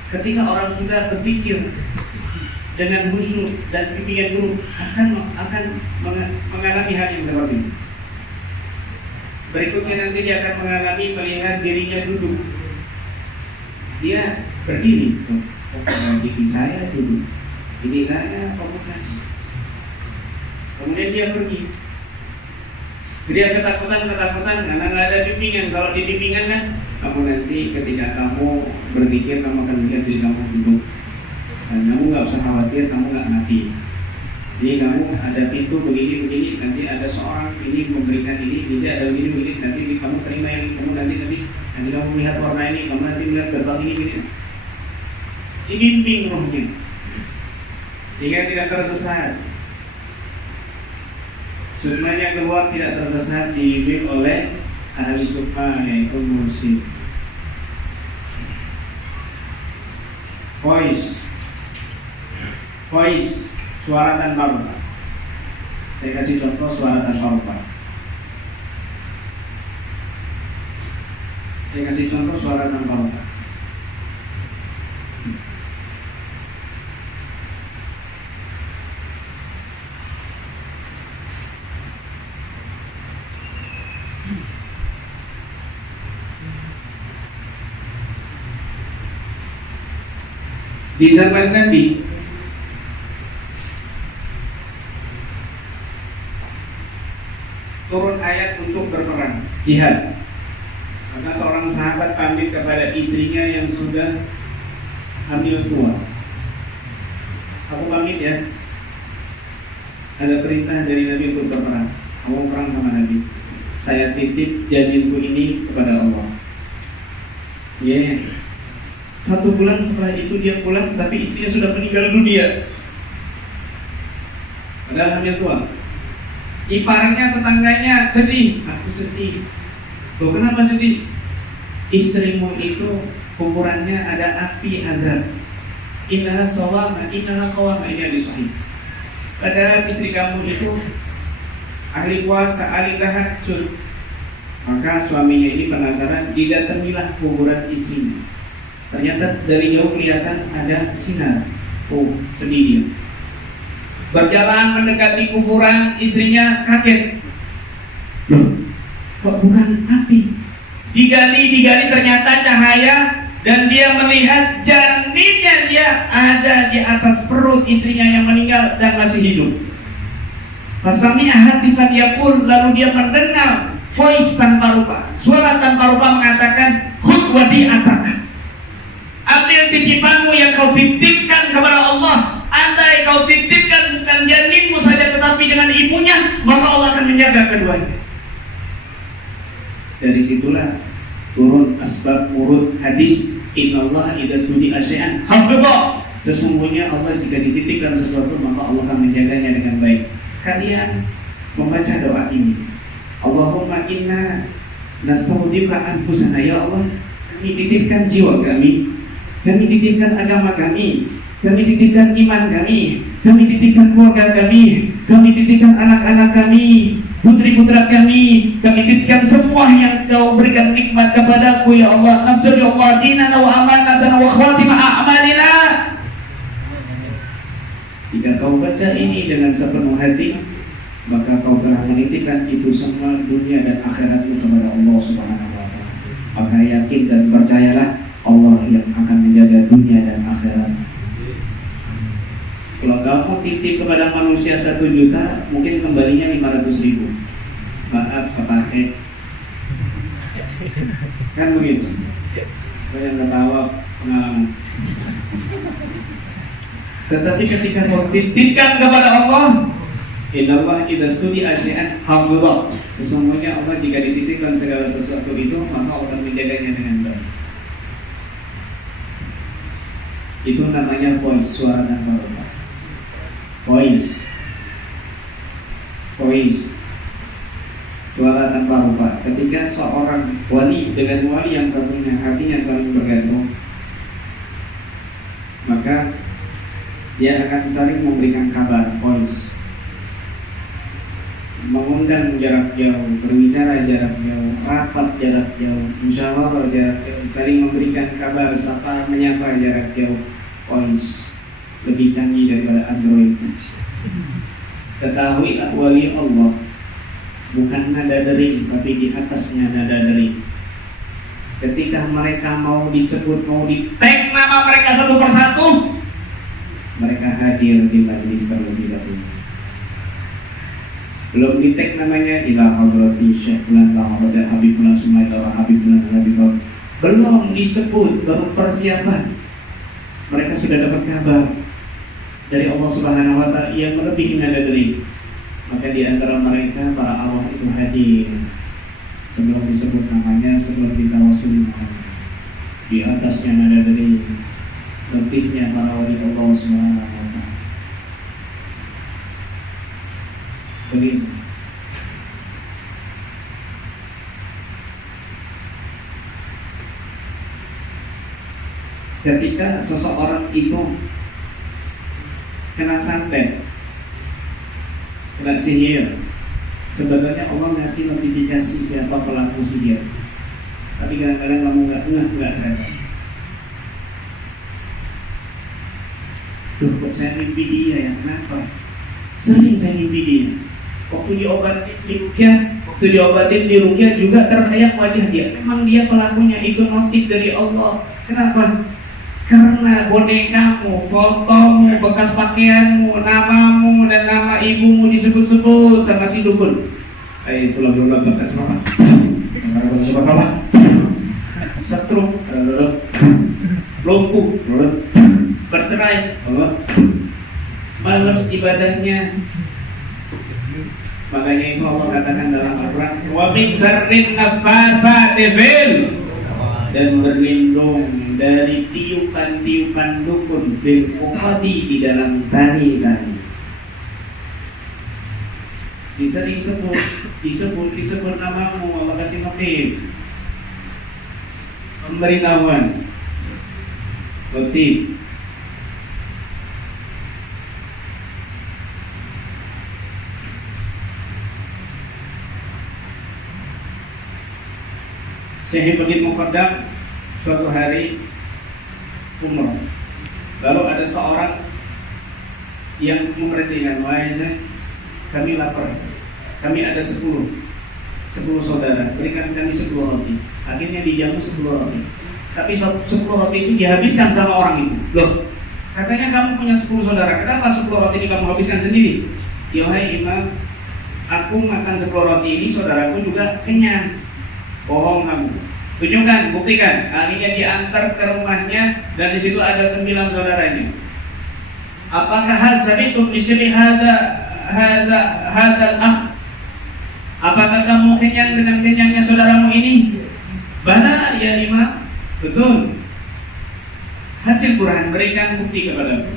Ketika orang sudah berpikir dengan khusyuk dan pikiran buruk, akan mengalami hal yang seperti ini. Berikutnya nanti dia akan mengalami melihat dirinya duduk. Dia berdiri. Gigi saya dulu, ini saya pemuda. Kemudian dia pergi. Dia ketakutan karena nggak ada bimbingan. Kalau di bimbingan kan, kamu nanti ketika kamu berpikir kamu akan melihat diri kamu hidup, dan kamu nggak usah khawatir, kamu nggak mati. Jadi kamu ada pintu begini, nanti ada seorang ini memberikan ini, ada begini, nanti kamu terima yang kamu nanti kamu melihat warna ini, kamu nanti melihat gerbang ini. Dibimbing rohnya, sehingga tidak tersesat. Sunnahnya keluar tidak tersesat, dibimbing oleh ahli sunnah yaitu mursyid. Voice, suara tanpa rupa. Saya kasih contoh suara tanpa rupa. Di zaman Nabi turun ayat untuk berperang, jihad. Maka seorang sahabat pamit kepada istrinya yang sudah hamil tua, aku pamit ya, ada perintah dari Nabi untuk berperang. Kamu perang sama Nabi, saya titip janjiku ini kepada Allah. Yeah. 1 bulan setelah itu dia pulang, tapi istrinya sudah meninggal dunia, padahal hamil tua. Iparnya, tetangganya sedih. Aku sedih. Loh, kenapa sedih? Istrimu itu kuburannya ada api azab. Innaha sawama, innaha qawama. Ini hadis sahih. Padahal istri kamu itu ahli puasa, ahli tahajud. Maka suaminya ini penasaran, didatangilah kuburan istrinya. Ternyata dari jauh kelihatan ada sinar. Oh, sedih dia. Berjalan mendekati kuburan, istrinya kaget. Loh, kok bukan api? Digali ternyata cahaya, dan dia melihat janinnya dia ada di atas perut istrinya yang meninggal dan masih hidup. Fasami'a hatifan yaqul, lalu dia mendengar voice tanpa rupa, suara tanpa rupa mengatakan, "Khudh wadi'atak." Ambil titipanmu yang kau titipkan kepada Allah. Andai kau titipkan bukan janinmu saja tetapi dengan ibunya, maka Allah akan menjaga keduanya. Dari situlah turun asbab murud hadis, innallaha idza studi'a syai'an hafidha. Sesungguhnya Allah jika dititipkan sesuatu maka Allah akan menjaganya dengan baik. Kalian membaca doa ini, Allahumma inna nastaudika anfusana, ya Allah, kami titipkan jiwa kami titipkan agama kami titipkan iman kami titipkan keluarga kami titipkan anak-anak kami, putri-putra kami titipkan semua yang kau berikan nikmat kepadaku, ya Allah. Nasr ya Allah dinana wa amanatana wa khawatima a'malina. Jika kau baca ini dengan sepenuh hati, maka kau telah menitipkan itu semua dunia dan akhiratmu kepada Allah Subhanahu wa ta'ala. Maka yakin dan percayalah, Allah yang akan menjaga dunia dan akhirat. Kalau kamu titip kepada manusia 1 juta, mungkin kembalinya 500.000. Maaf kepake. Kan begitu. Saya ketawa pengalaman. Tetapi ketika kau titipkan kepada Allah, innallaha idza studi'a syai'an hafidha. Sesungguhnya Allah jika dititipkan segala sesuatu itu, maka Allah akan menjaganya dengan baik. Itu namanya voice, suara tanpa rupa. Voice, suara tanpa rupa. Ketika seorang wali dengan wali yang satunya hatinya saling bergantung, maka dia akan saling memberikan kabar. Voice, mengundang jarak jauh, berbicara jarak jauh, rapat jarak jauh, musyawarah jarak jauh, saling memberikan kabar, sapa menyapa jarak jauh. Voice lebih canggih daripada Android. Ketahuilah wali Allah bukan nada dering, tapi di atasnya nada dering. ketika mereka mau disebut, mau di-tag nama mereka satu persatu, mereka hadir di majelis terlebih dahulu. Belum di-tag namanya ila hadrati Syekh Fulan la hadrati Habib Fulan Sumaila Habib Fulan Habib Fulan. Belum disebut, baru persiapan. Mereka sudah dapat kabar dari Allah Subhanahu wa taala yang melebihi nadadri. Maka di antara mereka para arwah itu hadir. Sebelum disebut namanya, sebelum ditawassul di atasnya nada dari lebihnya para wali Allah Subhanahu wa taala. Begitu. Ketika seseorang itu kena santet, kena sihir, sebenarnya Allah ngasih notifikasi siapa pelaku sihir. Tapi kadang-kadang kamu nggak sadar. Duh, kok saya mimpi dia ya? Kenapa? Sering saya mimpi dia. Waktu diobatin di ruqyah juga terbayang wajah dia. Memang dia pelakunya, itu notif dari Allah. Kenapa? Karena bonekamu, fotomu, bekas pakaianmu, namamu, dan nama ibumu disebut-sebut sama si dukun. Itulah bekas apa? Setruk, lumpuh, bercerai, malas ibadahnya. Makanya itu Allah katakan dalam Al-Quran, wa min syarrin nafasati fil, dan berlindung dari tiupan-tiupan dukun fil uqadi, di dalam tali-tali. Disebut namamu, Allah kasih notif, pemberitahuan, notif. Syekh Ibn Muqaddam suatu hari umrah, lalu ada seorang yang memperhatikan, wahai Syekh, kami lapar, kami ada 10 saudara, berikan kami 10 roti. Akhirnya dijamu 10 roti, tapi 10 roti itu dihabiskan sama orang itu. Loh, katanya kamu punya 10 saudara, kenapa 10 roti ini kamu habiskan sendiri? Ya wahai imam, aku makan 10 roti ini, saudaraku juga kenyang. Bohong kamu. Tunjukkan, buktikan. Akhirnya diantar ke rumahnya dan di situ ada 9 saudaranya. Apakah hasabitum misli hadzal akh? Apakah kamu kenyang dengan kenyangnya saudaramu ini? Bala ya lima. Betul. Hasil burhan, berikan bukti kepadaku.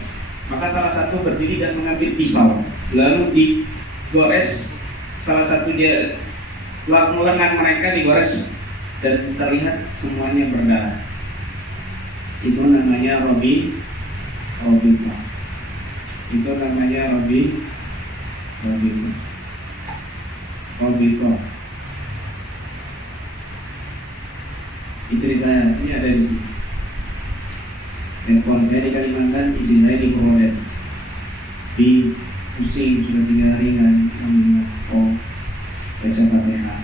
Maka salah satu berdiri dan mengambil pisau, lalu digores salah satu dia, lengan mereka digores dan terlihat semuanya berdarah. Itu namanya Robito. Itu namanya Robito. Istri saya ini ada di sini. Handphone saya di Kalimantan, istri saya di Purworejo. Di pusing sudah 3 hari kan. Oh, baca Fatihah.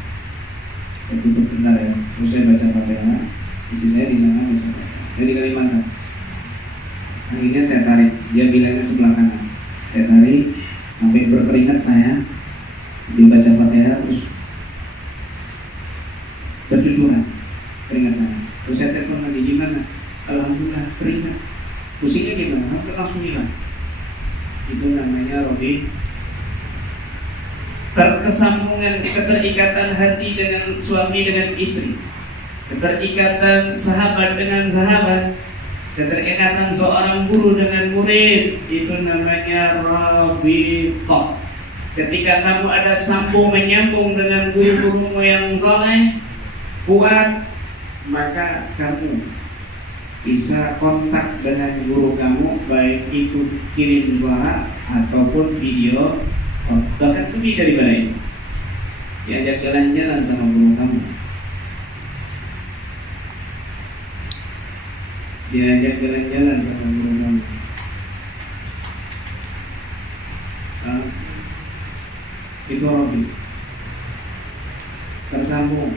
Saya tutup bentar ya. Terus saya baca Fatihah. Istri saya di sana baca Fatihah. Saya di Kalimantan. Akhirnya saya tarik. Dia bilangnya sebelah kanan. Saya tarik sampai berkeringat saya. Dia baca Fatihah terus bercucuran keringat saya. Terus saya telepon lagi, gimana? Alhamdulillah keringat. Pusingnya gimana? Hampir langsung hilang. Itu namanya Robi. Ketersambungan, keterikatan hati dengan suami dengan istri, keterikatan sahabat dengan sahabat, keterikatan seorang guru dengan murid, itu namanya rabithah. Ketika kamu ada sambung menyambung dengan guru-gurumu yang saleh, kuat, maka kamu bisa kontak dengan guru kamu, baik itu kirim suara ataupun video, bahkan lebih daripada itu. Diajak jalan-jalan sama guru kamu, diajak jalan-jalan sama guru kamu. Itu Robi. Tersambung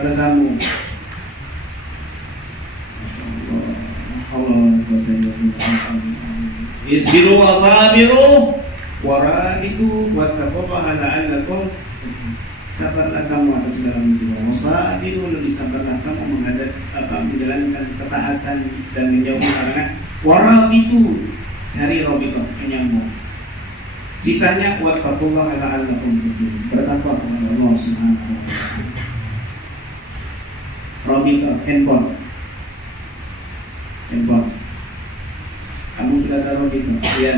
bersambung. Isbiru wa sabiru warabitu wattaqullaha la'allakum sabarlah kamu atas segala musibah. Wasabiru, lebih sabarlah kamu menjalankan ketaatan dan menjauhi larangan. Warabitu, dari rabitah menyambung. Sisanya wattaqullaha la'allakum tuflihun, bertakwa kepada Allah Subhanahu wa taala. Rabitah, handphone. Kamu sudah tahu rabitah? Iya,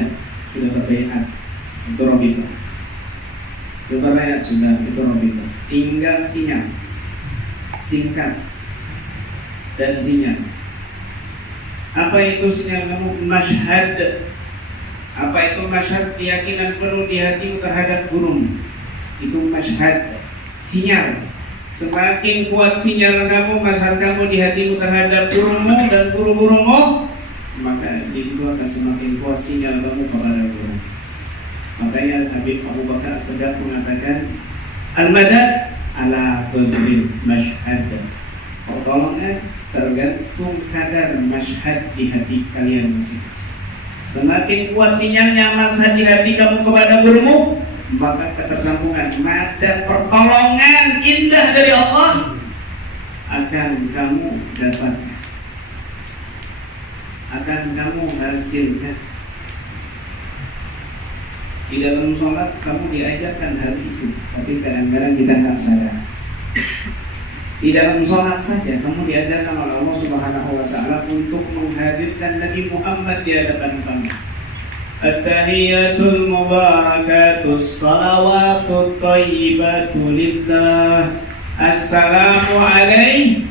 sudah berbaiat. Itu rabitah. Berbaiat sudah, itu rabitah. Tinggal sinyal, singkat dan sinyal. Apa itu sinyal kamu? Masyhad. Apa itu masyhad? Keyakinan penuh di hatimu terhadap burung. Itu masyhad, sinyal. Semakin kuat sinyal kamu, masyhad kamu di hatimu terhadap burungmu dan burung-burungmu, maka di situ akan semakin kuat sinyal kamu kepada burung. Makanya Habib Abu Bakar As-Siddiq mengatakan, al-madad ala qadri masyhad. Pertolongan tergantung kadar masyhad di hati kalian masing-masing. Semakin kuat sinyalnya masyhad di hati kamu kepada burungmu, maka ketersambungan mada pertolongan indah dari Allah akan kamu dapatkan, akan kamu hasilkan. Di dalam sholat kamu diajarkan hal itu, tapi kadang-kadang kita tak sadar. Di dalam sholat saja kamu diajarkan oleh Allah Subhanahu wa taala untuk menghadirkan Nabi Muhammad di hadapan kamu. At-tahiyatul mubarakatus salawatut thayyibatu lillah. Assalamu alaikum.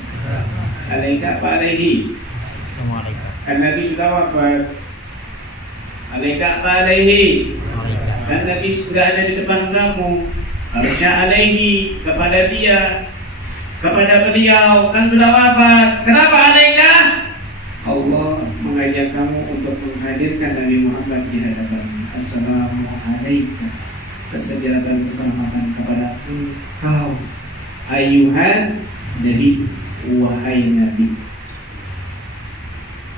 Alaika apa alaihi? Kan Nabi sudah wafat. Alaika apa alaihi? Dan Nabi sudah ada di depan kamu. Harusnya alaihi, kepada dia, kepada beliau, kan sudah wafat. Kenapa alaika? Allah mengajak kamu untuk menghadirkan Nabi Muhammad di hadapan. Assalamu alaikum. Kesejahteraan keselamatan kepada engkau, ayuhan Nabi, wahai Nabi.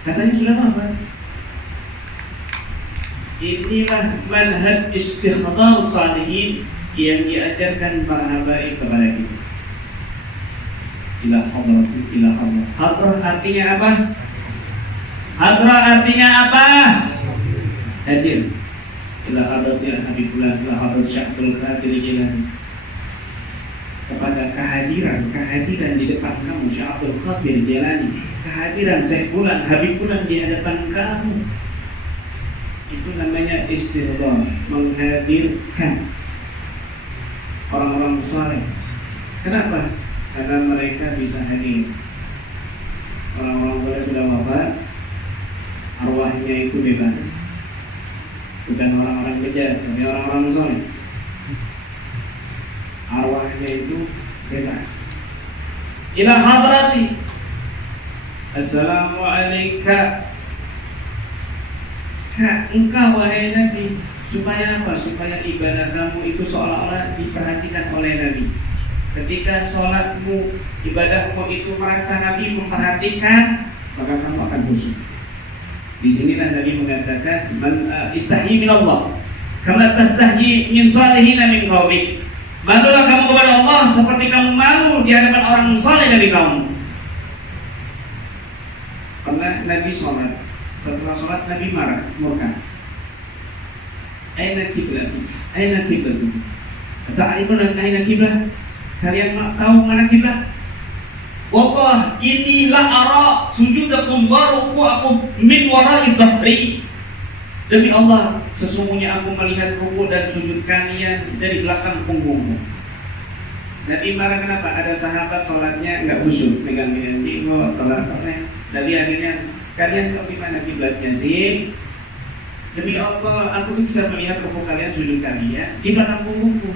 Katanya sudah wafat. Inilah manhaj istikhdar salihin yang diajarkan para habaib kepada kita. Ila hadrat, ila hadrat. Hadrat artinya apa? Hadrat artinya apa? Hadir. Ila hadrat ya Habibullah, ila hadrat Syaikhul Qadir Jilani. Kepada kehadiran di depan kamu Syaikhul Qadir Jilani, kehadiran Syaikhullah, Habibullah di hadapan kamu. Itu namanya istighdar, menghadirkan orang-orang saleh. Kenapa? Karena mereka bisa hadir. Orang-orang saleh sudah wafat, arwahnya itu bebas. Bukan orang-orang bejat, tapi orang-orang saleh. Arwahnya itu bebas. Ila hadrati. Assalamu alayka. Engkau wahai Nabi. Supaya apa? Supaya ibadah kamu itu seolah-olah diperhatikan oleh Nabi. Ketika sholatmu, ibadahmu itu merasa Nabi memperhatikan, maka kamu akan khusyuk. Di sinilah Nabi mengatakan, istahyi min Allah, kama tastahyi min salihina min qaumik. Malulah kamu kepada Allah seperti kamu malu di hadapan orang saleh dari kamu. Karena Nabi sholat, setelah sholat Nabi marah, murka. Aina kiblat? Aina kiblat? Ta'rifuna aina kiblat? Kalian tahu mana kiblat? Wallah inni la ara sujudakum wa ruku'akum min wara'i dhahri. Demi Allah, sesungguhnya aku melihat ruku' dan sujud kalian dari belakang punggungmu. Nabi marah kenapa? Ada sahabat sholatnya enggak khusyuk, megang-megang bingung, telat-telat. Nabi akhirnya, kalian tahu di mana kiblatnya sih? Demi Allah, aku bisa melihat ruku' kalian, sujud kalian di belakang punggungku.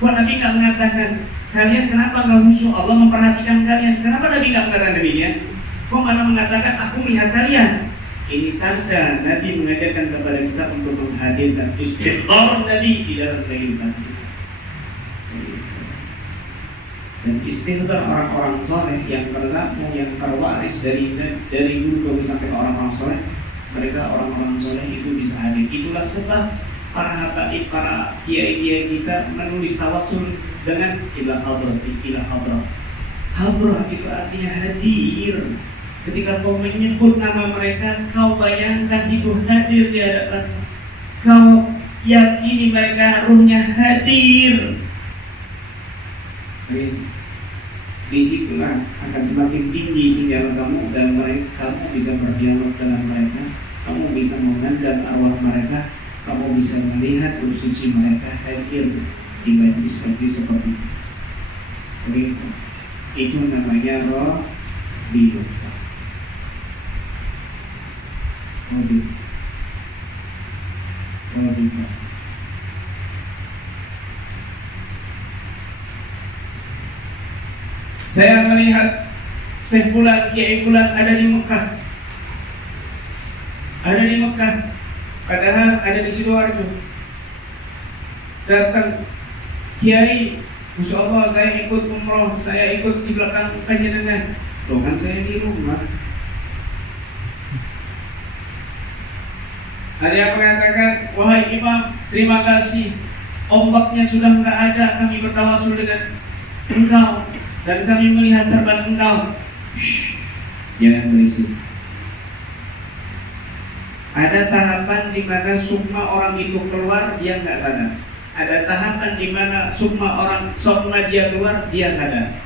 Kok Nabi enggak mengatakan, kalian kenapa enggak khusyuk? Allah memperhatikan kalian. Kenapa Nabi enggak mengatakan demikian? Kok malah mengatakan aku melihat kalian? Ini tanda Nabi mengajarkan kepada kita untuk menghadirkan istighdar Nabi di dalam kehidupan kita. Dan istighfar orang-orang soleh yang tersambung, yang terwaris dari guru sampai orang-orang soleh, mereka orang-orang soleh itu bisa hadir. Itulah sebab para habaib, para kiai-kiai kita menulis tawassul dengan ila hadrah. Hadrah itu artinya hadir. Ketika kau menyebut nama mereka, kau bayangkan itu hadir di hadapan. Kau yakini mereka ruhnya hadir. Disitulah akan semakin tinggi singgah kamu dan kamu bisa berdialog dengan mereka, kamu bisa mengundang arwah mereka, kamu bisa melihat ruh suci mereka hadir di majlis-majlis seperti itu. Jadi itu namanya roh bidu. Saya melihat Syekh Fulan, Kiai Fulan ada di Mekah. Padahal ada di Sidoarjo. Datang Kiai, Masya Allah saya ikut umroh, saya ikut di belakang panjenengan. Loh kan saya di rumah. Ada yang mengatakan, wahai imam, terima kasih, ombaknya sudah enggak ada, kami bertawasul dengan engkau dan kami melihat serban engkau. Jangan berisik. Ada tahapan di mana sukma orang itu keluar, dia enggak sadar. Ada tahapan di mana sukma dia keluar, dia sadar.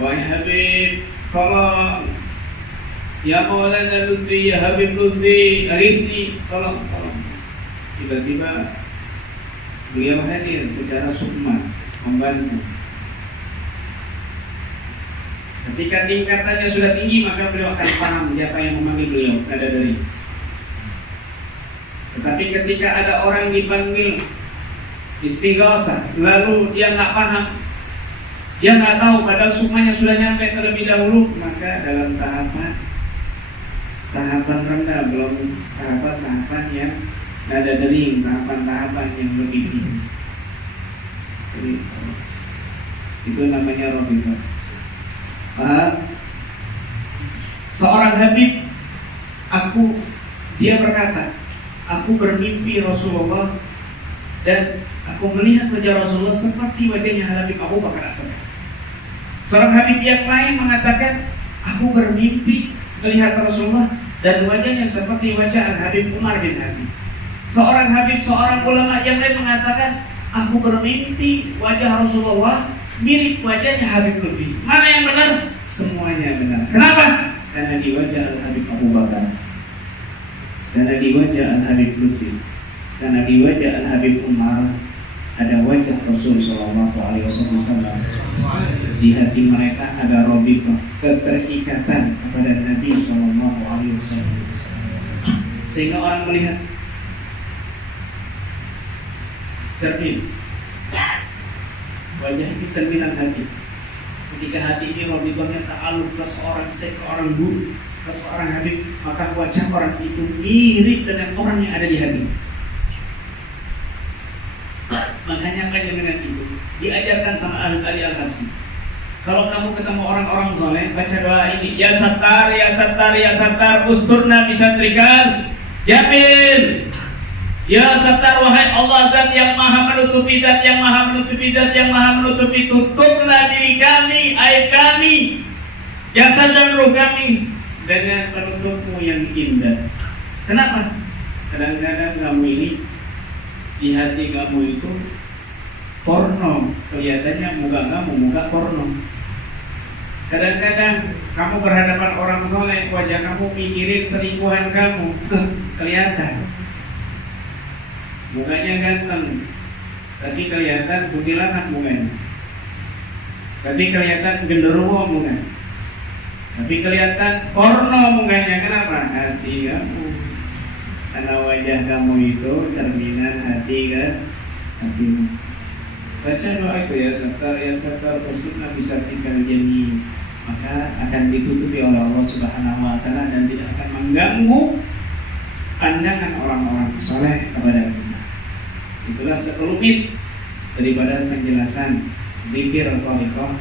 Wahai Habib, tolong. Ya Maulana Lutfi, ya Habib Lutfi, aghithni, tolong. Tiba-tiba beliau hadir secara sukma, membantu. Ketika tingkatannya sudah tinggi, maka beliau akan paham siapa yang memanggil beliau, ada dari. Tetapi ketika ada orang dipanggil istighosah, lalu dia nggak paham, dia nggak tahu, padahal sukmanya sudah nyampe terlebih dahulu, maka dalam tahapan rendah, belum tahapan yang nada dering, tahapan yang lebih tinggi. Jadi, itu namanya robita. Paham? Seorang Habib, dia berkata, aku bermimpi Rasulullah dan aku melihat wajah Rasulullah seperti wajahnya Habib Abu Bakar As-Siddiq. Seorang Habib yang lain mengatakan, aku bermimpi melihat Rasulullah dan wajahnya seperti wajah Al-Habib Umar bin Habib. Seorang Habib, seorang ulama yang lain mengatakan, aku bermimpi wajah Rasulullah mirip wajahnya Habib Lutfi. Mana yang benar? Semuanya benar. Kenapa? Karena di wajah Al-Habib Abu Bakar, karena di wajah Al-Habib Lutfi, karena di wajah Al-Habib Umar ada wajah Rasul Sallallahu Alaihi Wasallam. Di hati mereka ada robito, keterikatan kepada Nabi Sallallahu Alaihi Wasallam. Sehingga orang melihat cermin, wajah ini cerminan hati. Ketika hati ini robitonya ta'aluk ke seorang syekh, ke orang guru, ke seorang habib, maka wajah orang itu mirip dengan orang yang ada di hati. Makanya dengan itu diajarkan sama Ali Al-Habsyi. Kalau kamu ketemu orang-orang soleh, baca doa ini: Ya Sattar, Ya Sattar, Ya Sattar, usturna bisatrikal jamil. Ya Sattar, wahai Allah, Zat yang maha menutupi, Zat yang maha menutupi, Zat yang maha menutupi, tutuplah diri kami, aib kami, jasad dan ruh kami dengan penutupmu yang indah. Kenapa? Kadang-kadang kamu ini di hati kamu itu porno, kelihatannya muka kamu muka porno. Kadang-kadang kamu berhadapan orang soleh, wajah kamu mikirin selingkuhan kamu, kelihatan. Mukanya ganteng, tapi kelihatan kuntilanak mukanya. Tapi kelihatan genderuwo mukanya. Tapi kelihatan porno mukanya. Kenapa? Hati kamu. Karena wajah kamu itu cerminan hati kan, hatimu. Baca doa itu: Ya Sattar, Ya Sattar, usturna bisatrikal jamil. Maka akan ditutupi oleh Allah Subhanahu wa Ta'ala dan tidak akan mengganggu pandangan orang-orang soleh kepada kita. Itulah sekelumit daripada penjelasan zikir thariqah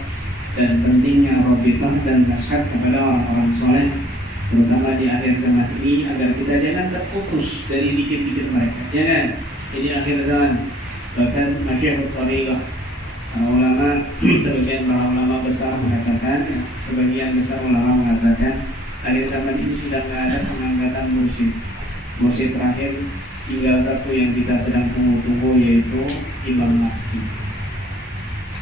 dan pentingnya rabithah dan nasihat kepada orang-orang soleh, terutama di akhir zaman ini, agar kita jangan terputus dari zikir-zikir mereka. Jangan, ini akhir zaman. Bahkan masyaikh thariqah, ulama, sebagian para ulama besar mengatakan, akhir zaman ini sudah tidak ada pengangkatan mursyid. Mursyid terakhir tinggal satu yang kita sedang tunggu-tunggu, yaitu Imam Mahdi.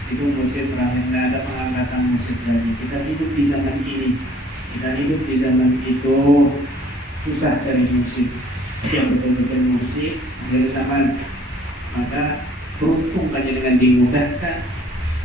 Itu mursyid terakhir, tidak ada pengangkatan mursyid lagi. Kita hidup di zaman ini, kita hidup di zaman itu susah cari mursyid yang betul-betul mursyid akhir zaman. Maka beruntung hanya dengan dimudahkan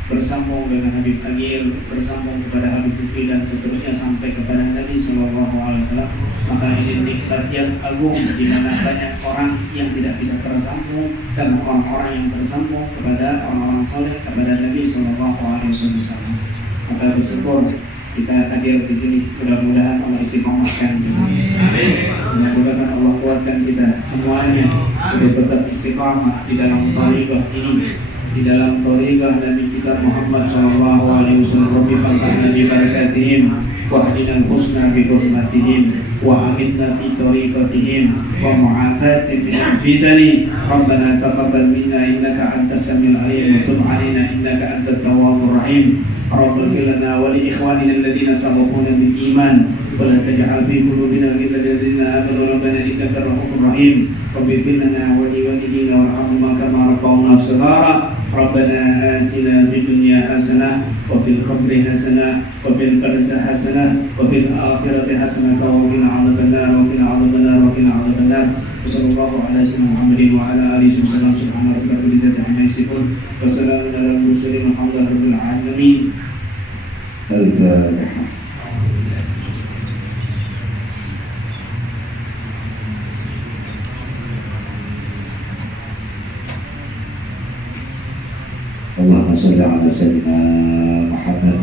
bersambung dengan Habib Agil, bersambung kepada Habib Tufi dan seterusnya sampai kepada Nabi Sallallahu Alaihi Wasallam. Maka ini nikmat yang agung di mana banyak orang yang tidak bisa tersambung dan orang-orang yang tersambung kepada orang-orang soleh, kepada Nabi Sallallahu Alaihi Wasallam. Maka bersyukur kita hadir di sini, mudah-mudahan Allah istiqomahkan. Mudah-mudahan Allah kuatkan kita semuanya untuk tetap istiqamah di dalam thariqah ini, di dalam thariqah Nabi kita Muhammad sallallahu alaihi wasallam. Rabbi fantahna bi barakatihim wa ahdina al-husna bi hurmatihim wa amitna fi tariqatihim wa mu'afatin min fitani. Rabbana taqabbal minna innaka antas samiul alim wa tub alaina innaka antat tawwabur rahim. Rabbana ighfir lana wa li ikhwanina alladhina sabaquna bil iman wa la taj'al fi qulubina ghillan lil ladzina amanu rabbana innaka ra'ufur rahim. Rabbi ighfir lana wa li walidina warhamhuma kama rabbawna shighara. Rabbana atina fid dunya hasanah wa fil qabri hasanah wa fil barzakh hasanah wa fil akhirati hasanah wa qina adzabannar wa qina adzabannar wa qina adzabannar. Wassallallahu ala sayyidina Muhammadin wa ala alihi wasallam. Subhana rabbika rabbil izzati amma yasifun wa salamun alal mursalin walhamdulillahi rabbil alamin. Al-Fatihah. Allahumma shalli ala sayyidina Muhammad.